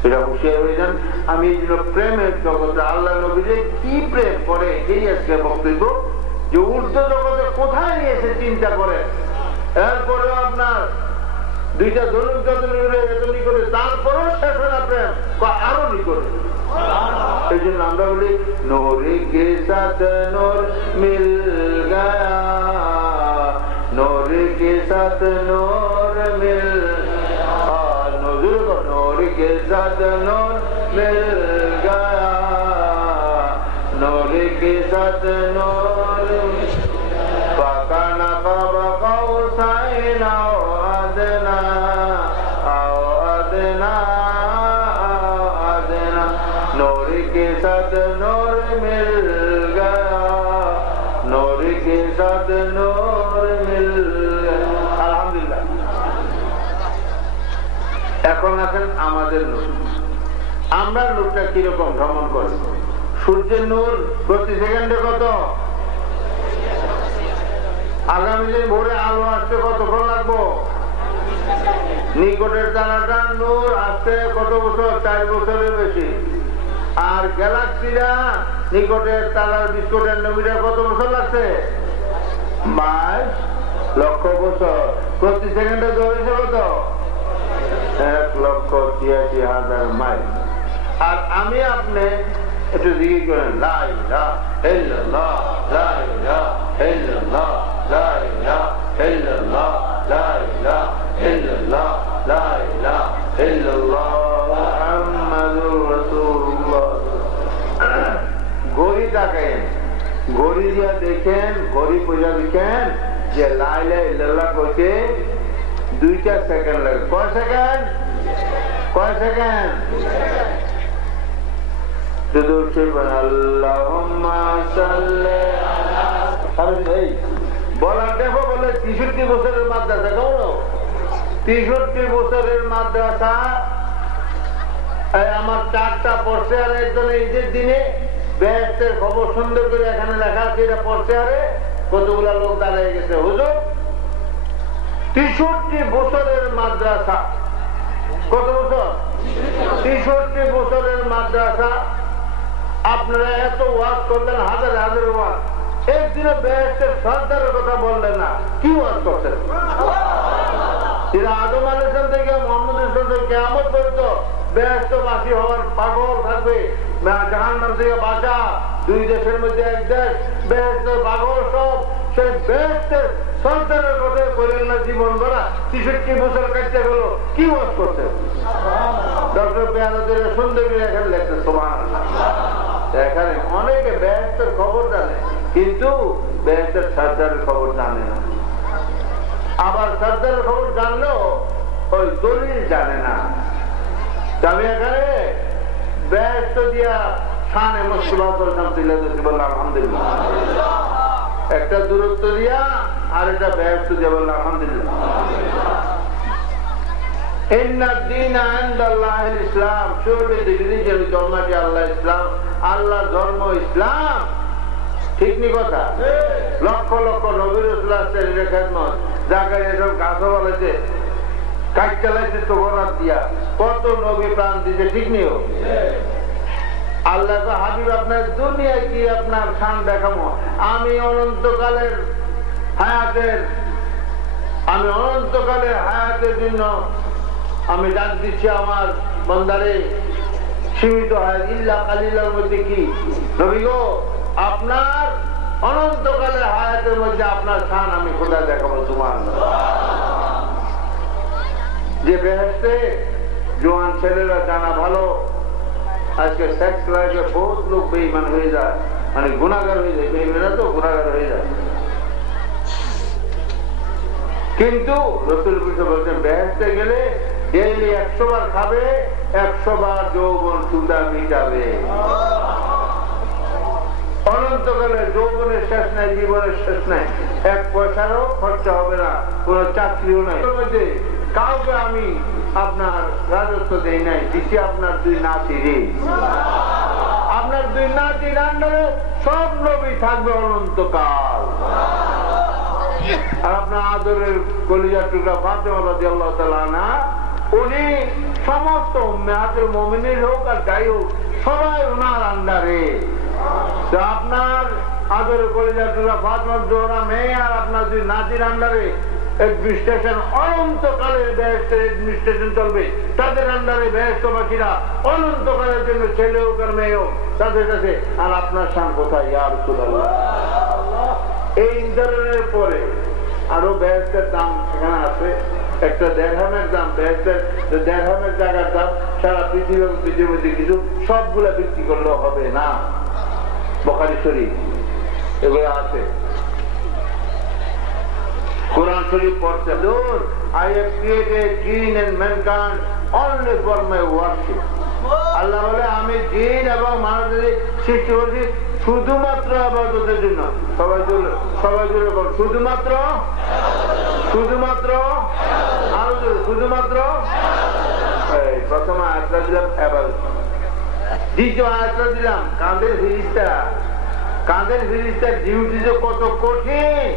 সেটা হুঁশিয়ার হয়ে যান। আমি এই জন্য প্রেমের জগতে আল্লাহ নবী যে কি প্রেম করে এই আজকে বক্তব্য, যে ঊর্ধ্ব জগতে কোথায় নিয়েছে চিন্তা করে। এরপরে আপনার দুইটা ধনুক যতনি করে তারপরেও শেষ হয় না প্রেম, আরো নি করে। এই জন্য আমরা বলি নোরে কে সাথ নোর মিল গয়া, নোরে কে সাথ নোর মিল নজর কর, নোরে কে সাথ নোর মিল গয়া, নোরে কে সাথ নোর পাকানা বাবা কাউ সাইনা আদনা আও আদনা আদনা, নোর কে সাথ নোর মিল গয়া, নোর কে সাথ নোর মিল গয়া। আলহামদুলিল্লাহ। এখন আছেন আমাদের নূর। আমরা নূরটা কিরকম ভ্রমণ করি? সূর্যের নূর প্রতি সেকেন্ডে কত? আগামী দিন ভোরে আলো আসতে কতক্ষণ লাগবো? নিকটের তারাটা নূর আসতে কত বছর? 4 বছরের বেশি। আর গ্যালাক্সিরা নিকটের তারার বিস্কুটের নবীরা কত বছর লাগছে? 22 লক্ষ বছর। প্রতি সেকেন্ডে দৌড়েছে কত? 1,83,000 মাইল। আর আমি আপনি একটু জিজ্ঞেস করেন লা ইলাহা ইল্লাল্লাহ, লা ইলাহা ইল্লাল্লাহ, লা ইলাহা ইল্লাল্লাহ, লা ইলাহা ইল্লাল্লাহ, লা ইলাহা ইল্লাল্লাহ মুহাম্মাদুর রাসূলুল্লাহ। ঘড়ি তাকায়েন, ঘড়ি দিয়া দেখেন, ঘড়ি পয়সা দেখেন যে লা ইলাহা ইল্লাল্লাহ কইতে 2টা সেকেন্ড লাগে। কয় সেকেন্ড? কয় সেকেন্ড? বলার দেখো বলে 63 বছরের মাদ্রাসা, কেমন 63 বছরের মাদ্রাসা। আমার 4টা পড়ছে, আর একজন ঈদের দিনে বেহেশতের খবর সুন্দর করে এখানে লেখা আছে, এটা পড়ছে, আরে কতগুলা লোক দাঁড়িয়ে গেছে। হুজুর 63 বছরের মাদ্রাসা। কত বছর? 63 বছরের মাদ্রাসা। আপনারা এত ওয়াজ করলেন, হাজার হাজার ওয়াজ, একদিনে বেহেশতের সর্দারের কথা বললেন না। কি ওয়াজ করছেন? আদম আলাইহিস সালাম থেকে মুহাম্মদ কিয়ামত পর্যন্ত বেহেশতবাসী হওয়ার পাগল থাকবে। জাহান্নাম থেকে বাঁচা, 2 দেশের মধ্যে 1 দেশ, বেহেশতের পাগল সব। সেই বেহেশতের সর্দারের কথা বললেন না জীবন ভরা। 63 বছর কাটতে গেল, কি ওয়াজ করছেন? ডক্টর পেয়ারাদের সুন্দর এখানে লেখছে সুবহানাল্লাহ। এখানে অনেকে বেহেশতের খবর জানে, কিন্তু বেহেশতের সর্দারের খবর জানে না। আবার সর্দারের খবর জানলেও ওই দলিল জানে না। আমি এখানে বেহেশত দিয়া শানে মুস্তাফা সাল্লাল্লাহু আলাইহি ওয়াসাল্লাম আলহামদুলিল্লাহ, একটা দূরত্ব দিয়া আর এটা বেহেশত দিয়া বললাম আলহামদুলিল্লাহ। ইন্না দ্বীনা ইনদাল্লাহিল ইসলাম, surely the religion is Almighty Allah Islam, আল্লাহর ধর্ম ইসলাম। ঠিক নি কথা? লক্ষ লক্ষ নবী রাসূল আসছেন, খেদমত জাকারিয়া সব গাছও বলেছে, কাজ চালাইছে তো বরাত দিয়া, কত নবী প্রাণ দিতে, ঠিক নিও। আল্লাহ তো হাবিব আপনার দুনিয়ায় কি আপনার শান দেখাবো, আমি অনন্তকালের হায়াতের জন্য আমি ডাক দিচ্ছি আমার বান্দারে, সীমিত হয় ইল্লা কালিলার মধ্যে কি নবী গো, আপনার অনন্তকালের হায়াতের মধ্যে আপনার শান আমি খোদা দেখাবো তোমার। যে বেহেশতে জোয়ান ছেলেরা জানা ভালো, আজকে সেক্স লাইফে বহুত লোক বেঈমান হয়ে যায়, মানে গুনাহগার হয়ে যায়, বেঈমানরা তো গুনাহগার হয়ে যায়। কিন্তু রাসূল বলছেন বেহেশতে গেলে ডেইলি 100 বার খাবে, 100 বার যৌবন সুদা মিটাবে। অনন্তকালে যৌবনের শেষ নাই, জীবনের শেষ নাই, 1 পয়সারও খরচা হবে না, কোন চাকরিও নাই। কাউকে আমি আপনার রাজত্ব দেই নাই, দিচ্ছি আপনার 2 নাতিরে। আপনার 2 নাতির আন্ডারে সব নবী থাকবে অনন্তকাল। আর আপনার আদরের কলিজার টুকরা ফাতেমা রাদিয়াল্লাহু তাআলা আনহা, উনি সমস্ত উম্মাহাতুল মুমিনিন হোক আর যাই হোক সবাই ওনার আন্ডারে। তো আপনার আদরের কলিজার টুকরা ফাতেমা জোহরা মেয়ে আর আপনার 2 নাতির আন্ডারে অ্যাডমিনিস্ট্রেশন, অনন্তকালের বেহেশতের অ্যাডমিনিস্ট্রেশন চলবে তাদের আন্ডারে। বেহেশতবাসীরা অনন্তকালের জন্য ছেলে হোক আর মেয়ে হোক তাদের কাছে। আর আপনার শান কোথায় ইয়া রাসূলুল্লাহ? এই ইন্টারনের পরে আরো বেহেশতের দাম এখানে আছে, একটা দেড়হামের দাম, বেহেশতের দেড়হামের জায়গার দাম সারা পৃথিবীর মধ্যে কিছু, সবগুলা বিক্রি করলেও হবে না। বুখারী শরীফ এগুলো আছে, Quran Sharif পড়তে, I have created jinn and mankind only for my worship. আল্লাহ বলে আমি জিন এবং মানুষদের সৃষ্টি করেছি শুধুমাত্র ইবাদতের জন্য। সবাই জুড়ে বল, শুধুমাত্র আরো জোরে, শুধুমাত্র। প্রথম আয়াতটা দিলাম ইবাদত, দ্বিতীয় আয়াতটা দিলাম কাঁধের ফিরিস্তা। কাঁধের ফিরিস্তার ডিউটি যে কত কঠিন,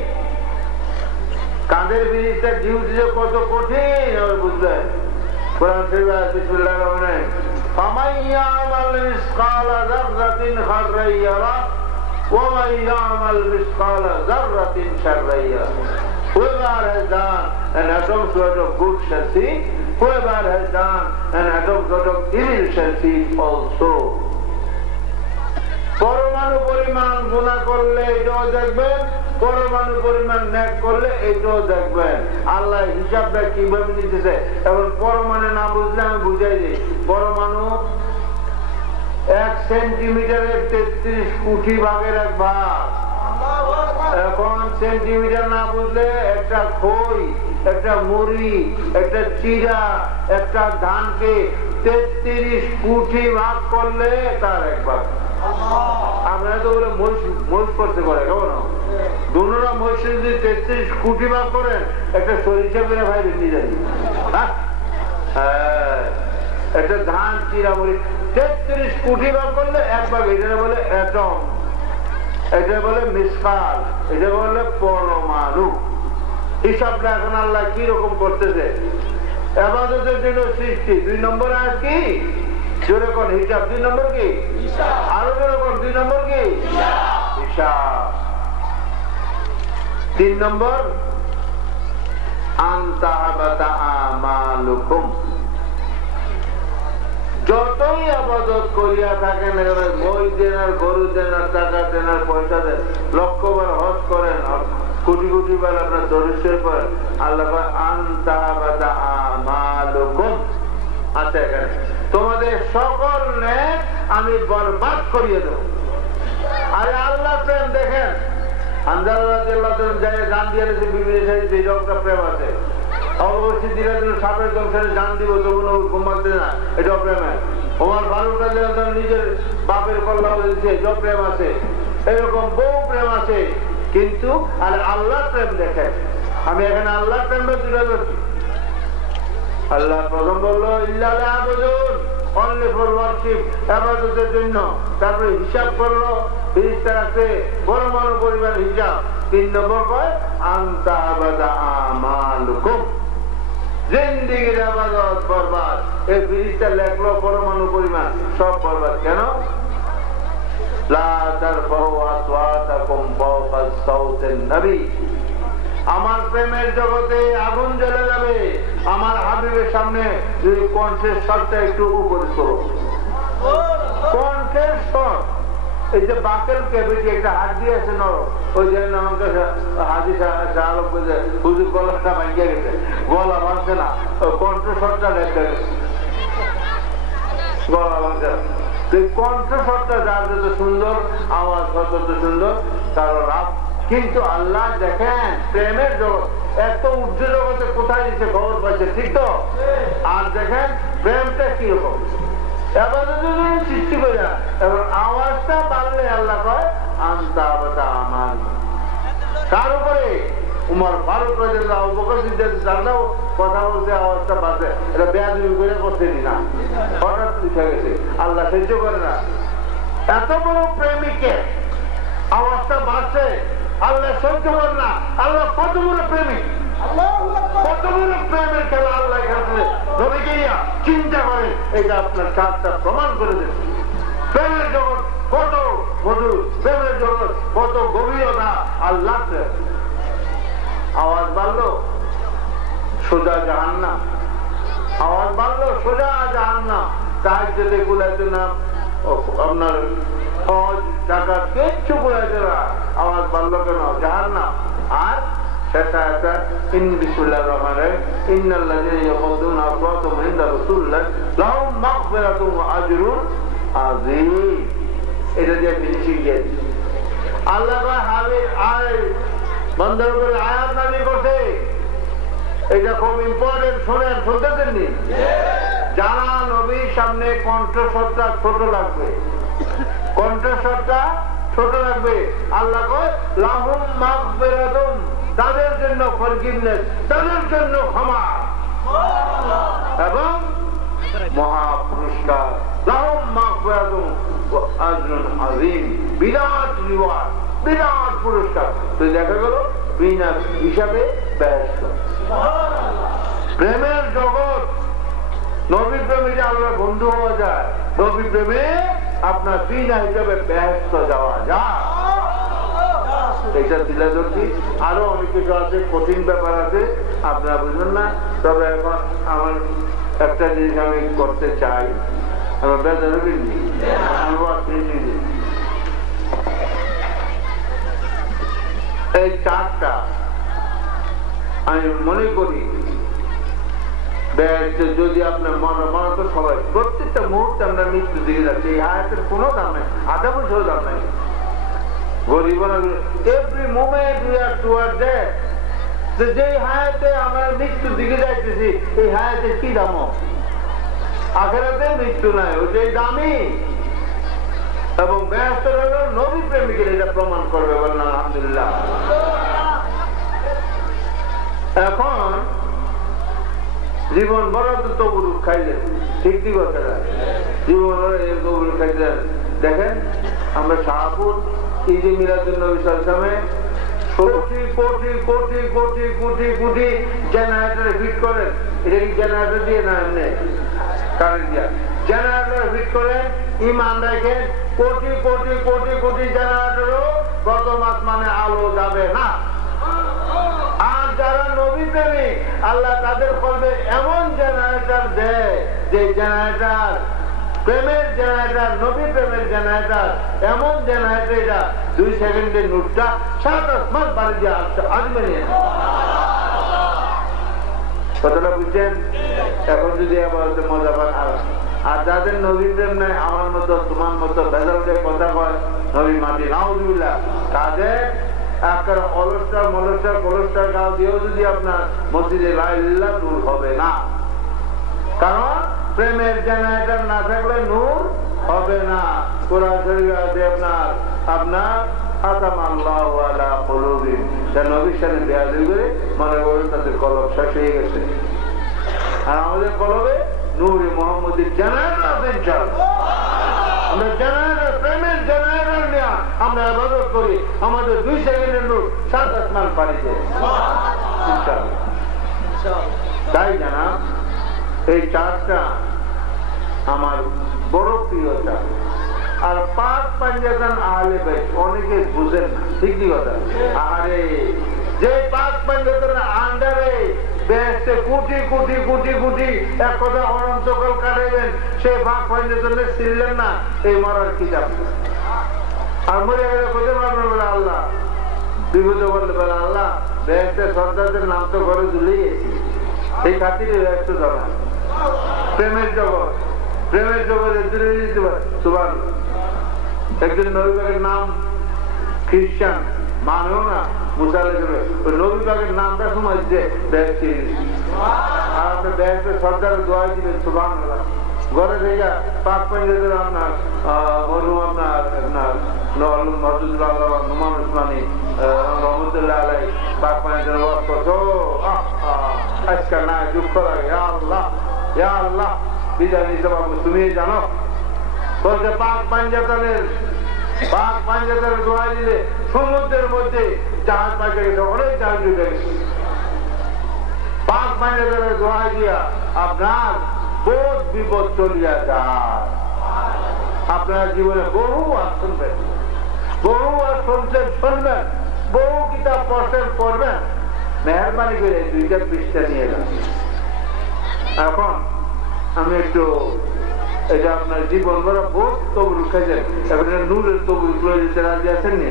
কাঁধের ফিরিস্তার ডিউটি যে কত কঠিন বুঝলেন। কোরআন শরীফে বিসমিল্লাহির রহমানির রহিম, ফামান ইয়ামাল মিসকালা যাররাতিন খায়রান ইয়ারা ওয়া মান ইয়ামাল মিসকালা যাররাতিন শাররান ইয়ারা। Whoever has done an atom sort of good shall see, whoever has done an atom sort of evil shall see also. পরমাণু পরিমাণ গুনাহ করলে এটাও দেখবেন, পরমাণু পরিমাণ নেক করলে এটাও দেখবেন। আল্লাহ হিসাবটা কিভাবে নিতেছে এখন পরমাণু না বুঝলে আমি বুঝাই দিই। পরমাণু 1 সেন্টিমিটারের 33 কোটি ভাগের 1 ভাগ। এখন সেন্টিমিটার না বুঝলে একটা খই, একটা মুড়ি, একটা চিরা, একটা ধানকে 33 কোটি ভাগ করলে তার 1 ভাগ। আপনারা তো বলে মহিষ করতে পারে, কেমন দুনোরা মহিষের যদি 33 কোটি ভাগ করেন একটা সরিষা বেড়ে ভাই নিয়ে যাবে। একটা ধান চিরা মুড়ি 33 কোটি ভাগ করলে 1 ভাগ। এটা বলে অ্যাটম, এটা বলে মিসকাল, এটা বলে পরমাণু। হিসাবটা এখন আল্লাহ কি রকম করতেছে। ইবাদতের জন্য সৃষ্টি 2 নম্বর আয়াত কি জোরে কোন হিসাব, 2 নম্বর কি আরো জোরে কোন 2 নম্বর কি হিসাব। 3 নম্বর আনতাহাবাতা আমালুকুম। যতই আবাদত করিয়া থাকেন, মই দেন আর গরু দেন আর টাকা দেন আর পয়সা দেন, লক্ষবার হজ করেন আর কোটি কোটি বার আপনার দরিদ্র করেন, আল্লাহ আনতাহাবাতা আমালুকুম। আচ্ছা, এখানে তোমাদের সকল নেক আমি বরবাদ করিয়ে দেব। আরে আল্লাহ প্রেম দেখেন, আনজার রাদিয়াল্লাহু তাআলা যায় জান দিয়ে বিভিন্ন সাইডে একটা প্রেম আছে। অবশ্যই দিনের জন্য সাপের দংশনে জান দিব তবু ঘুমাতে না, এটা প্রেম। ওমর ফারুক রাদিয়াল্লাহু তাআলা নিজের বাপের কল্যাণ দিয়েছে, এটা প্রেম আছে। এরকম বহু প্রেম আছে, কিন্তু আর আল্লাহ প্রেম দেখেন। আমি এখানে আল্লাহ প্রেমটা তুলে ধরছি। আল্লাহ প্রথম বললো ইল্লা লিয়াবুদুন, অনলি ফর ওয়ারশিপ, ইবাদতের জন্য। তারপরে হিসাব করলো, ফেরেশতা আছে পরমাণু পরিমাণ হিসাব। 3 নম্বর কয় আনতাহাবাদা আমালুকুম, জিন্দিগির আবাদত বরবাদ। এই ফিরিস্তা লেখলো পরমাণু পরিমাণ সব বরবাদ। কেন? আমার প্রেমের জগতে আগুন জ্বলে যাবে। আমার হাবিবের সামনে যদি কণ্ঠের স্বরটা একটু উপরে করো, কণ্ঠের স্বর। এই যে বাকেল ক্যাভিটি একটা হাত দিয়ে আছে নরম, ওই জন্য আমাকে হাজি আলোক বলছে হুজুর গলাটা ভাঙিয়ে গেছে, গলা ভাঙছে না, ওই কণ্ঠস্বরটা দেখতে গেছে, গলা ভাঙছে না। কণ্ঠস্বরটা যার যত সুন্দর, আওয়াজ যত সুন্দর, কারণ কিন্তু আল্লাহ দেখেন প্রেমের জগৎ এত উর্ধ্ব জগতে কোথায় দিচ্ছে খবর পাচ্ছে, ঠিক তো? আর দেখেন প্রেমটা কিরকম এবার সৃষ্টি করে যায়। এবার আওয়াজটা বাড়লে আল্লাহ কয় আনতা আমার কার উপরে? উমর ফারুক রাদিয়াল্লাহু আনহু, বকর সিদ্দিক রাদিয়াল্লাহু কথা বলতে আওয়াজটা বাজে, এটা বেয়াদবি করে করতেনি না, হঠাৎ উঠে গেছে, আল্লাহ সহ্য করে না। এত বড় প্রেমিকের আওয়াজটা বাড়ছে, আল্লাহ সহ্য করে না। আল্লাহ কত বড় প্রেমিক, কত বড় প্রেমের খেলা আল্লাহ এখানে নবীকে চিন্তা করে। এটা আপনার কাজটা প্রমাণ করে দেবে। প্রেমের জগৎ কত মধুর, প্রেমের জগৎ কত গভীরতা। আল্লাহ আওয়াজ বাড়লো সোজা জাহান্নাম, আওয়াজ বাড়লো সোজা জাহান্নাম। তাহাজ্জুদে কুলাইতো না, আপনার হজ টাকা কিচ্ছু কুলাইতো না, আওয়াজ বাড়লো কেন? জাহান্নাম। আর শেষা একটা বিসমিল্লাহির রহমানির রহিম, ইন্নাল্লাযীনা ইয়াকুযুনা আসওয়াতাহুম ইনদা রাসূলিল্লাহ লাহুম মাগফিরাতুন ওয়া আজরুন আযীম। এটা দিয়ে ফিনিশিং দিয়েছে। আল্লাহ হাবিব আয় বান্দার উপরে আয়াত নাযিল করছে, এটা খুব ইম্পর্টেন্ট। শোনেন, শুনতেছেন নি? যারা নবীর সামনে কণ্ঠস্বরটা ছোট লাগবে, কণ্ঠস্বরটা ছোট লাগবে, আল্লাহ কয় লাহুম মাগফিরাতুন, তাদের জন্য ফরগিভনেস, তাদের জন্য ক্ষমা এবং মহা পুরস্কার। লাহুম মাগফিরাতুন ওয়া আজরুন আযীম, বিরাট রিওয়ার্ড, বিরাট পুরস্কার। তো দেখা গেল বিনা হিসাবে বেহেশত। প্রেমের জগৎ, নবী প্রেমে যে আল্লাহ বন্ধু হওয়া যায়, নবী প্রেমে আপনার বিনা হিসাবে বেহেশত যাওয়া যায়। এটা দিলে ধরছি। আরো অনেক কিছু আছে, কঠিন ব্যাপার আছে, আপনারা বুঝবেন না। তবে এখন আমার একটা জিনিস আমি করতে চাই, আমার বেতন এই চারটা আমি মনে করি যদি আপনার মনে তো সবাই প্রত্যেকটা মুহূর্তে আমরা মৃত্যু দিকে যাচ্ছি। এই হায়াতের কোনো দাম নেই, আধা পয়সাও দাম নেই। গরিব every movement we are toward that. যে হায়াতে আমরা মৃত্যুর দিকে যাইতেছি, এই হায়াতের কি দাম? আখেরাতে মৃত্যু নাই, ওইটাই দামি। এবং ব্যস্ত হল নবী প্রেমিকের এটা প্রমাণ করবে, বলেন আলহামদুলিল্লাহ। এখন জীবন বড় তো তবুরুক খাইলেন, ঠিক কি কথা? জীবন বড় তবুরুক খাইলেন। দেখেন আমরা শাহপুর ঈদে মিলাদুন নবী সাল্লাল্লাহু আলাইহি কোটি কোটি কোটি কোটি কোটি কোটি জেনারেটরে ফিট করেন। এটা কি জেনারেটর দিয়ে না, এমনি কারেন্ট দিয়া জেনারেটরে ফিট করেন। ইমান রাখেন, কোটি কোটি কোটি কোটি জেনারেটরও গত মাস মানে আলো যাবে না। আর যারা নবী প্রেমিক, আল্লাহ তাদের করবে এমন জেনারেটর দেয়, যে জেনারেটর প্রেমের জেনারেটর, নবী প্রেমের জেনারেটর, এমন জেনারেটর এটা 2 সেকেন্ডের নোটটা 7 আসমান বাড়ি দিয়ে আসছে, আসবে নিয়ে। কথাটা বুঝছেন? এখন যদি আবার মজা পান। আর যাদের নবী প্রেম নাই, আমার মতো তোমার মতো ভেজালকে কথা কয়, নবী মাটি নাউজুবিল্লাহ, তাদের একটা অলস্টার মলস্টার কলস্টার গাও দিয়েও যদি আপনার মসজিদে লা ইলাহা ইল্লাল্লাহ দূর হবে না। কারণ প্রেমের জেনারেটর না থাকলে নূর হবে না। কোরআন শরীফে আছে আপনার আতাম আল্লাহু আলা কুলুবিহিম, নবীর সাথে বেয়াদবি করে মনে করেন তাদের কলব শেষ হয়ে গেছে। আর আমাদের কলবে নূরে মুহাম্মদের জেনারেটর আছে ইনশাআল্লাহ। আমরা জেনারেটর, প্রেমের জেনারেটর নিয়ে আমরা ইবাদত করি, আমাদের 2 সেকেন্ডের নূর 7 আসমান পাড়ি দেয় ইনশাআল্লাহ। তাই জানা এই চারটা আমার বড় প্রিয় চার। আর পাক পাঞ্জাতন আহলে বাইত অনেকে বুঝেন না, ঠিক কি কথা? আরে যে পাক পাঞ্জাতনের আন্ডারে বেহেশতে কোটি কোটি কোটি কোটি এক কথা অনন্তকাল কাটাইবেন, সে পাক পাঞ্জাতনে ছিলেন না, এই মরার কি যাবে? আর মরে গেলে কোথায় মারবেন বলে আল্লাহ, বিপদে বললে বলে আল্লাহ বেহেশতের সর্দারদের নাম তো ঘরে তুলেই এসেছি, এই খাতিরে বেহেশতে যাবে। প্রেমের জগৎ, প্রেমের জগতে দূরে দিতে পারে। সুবহান একজন নবী পাকের নাম খ্রিস্টান মানেও না, মুসা আলাইহিস সালাম ওই নবী পাকের নামটা সময় যে বেহেশতে, আর আপনি বেহেশতের সর্দারের দোয়া দিবেন সুবহানাল্লাহ। ঘরে থেকে পাক পাঞ্জাবের আপনার মরহুম আপনার মহদুল্লাহ নুমান উসমানী রহমতুল্লাহ আলাই পাক পাঞ্জাবের ওয়াজ করছো, আজকে না দুঃখ লাগে, ইয়া আল্লাহ ইয়া আল্লাহ বিদায় নিতে পারবো, তুমি জানো বলছে পাক পাঞ্জাবের দোয়া দিলে সমুদ্রের মধ্যে জাহাজ পাইতে গেছে, অনেক জাহাজ ঢুকে গেছে। পাক পাঞ্জাবের দোয়া দিয়া আপনার বোধ বিপদ চলিয়া যায়। আপনার জীবনে বহু আর শুনবেন, বহু আর শুনবেন, বহু কিতাব পড়বেন, মেহরবানি করে 2টা পৃষ্ঠা নিয়ে যান। এখন আমি একটু এটা আপনার জীবন ভরা বোধ তবুল খেয়েছেন, এবারে নূরের তবুল করে দিতে রাজি আছেন নি?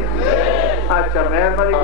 আচ্ছা মেহরবানি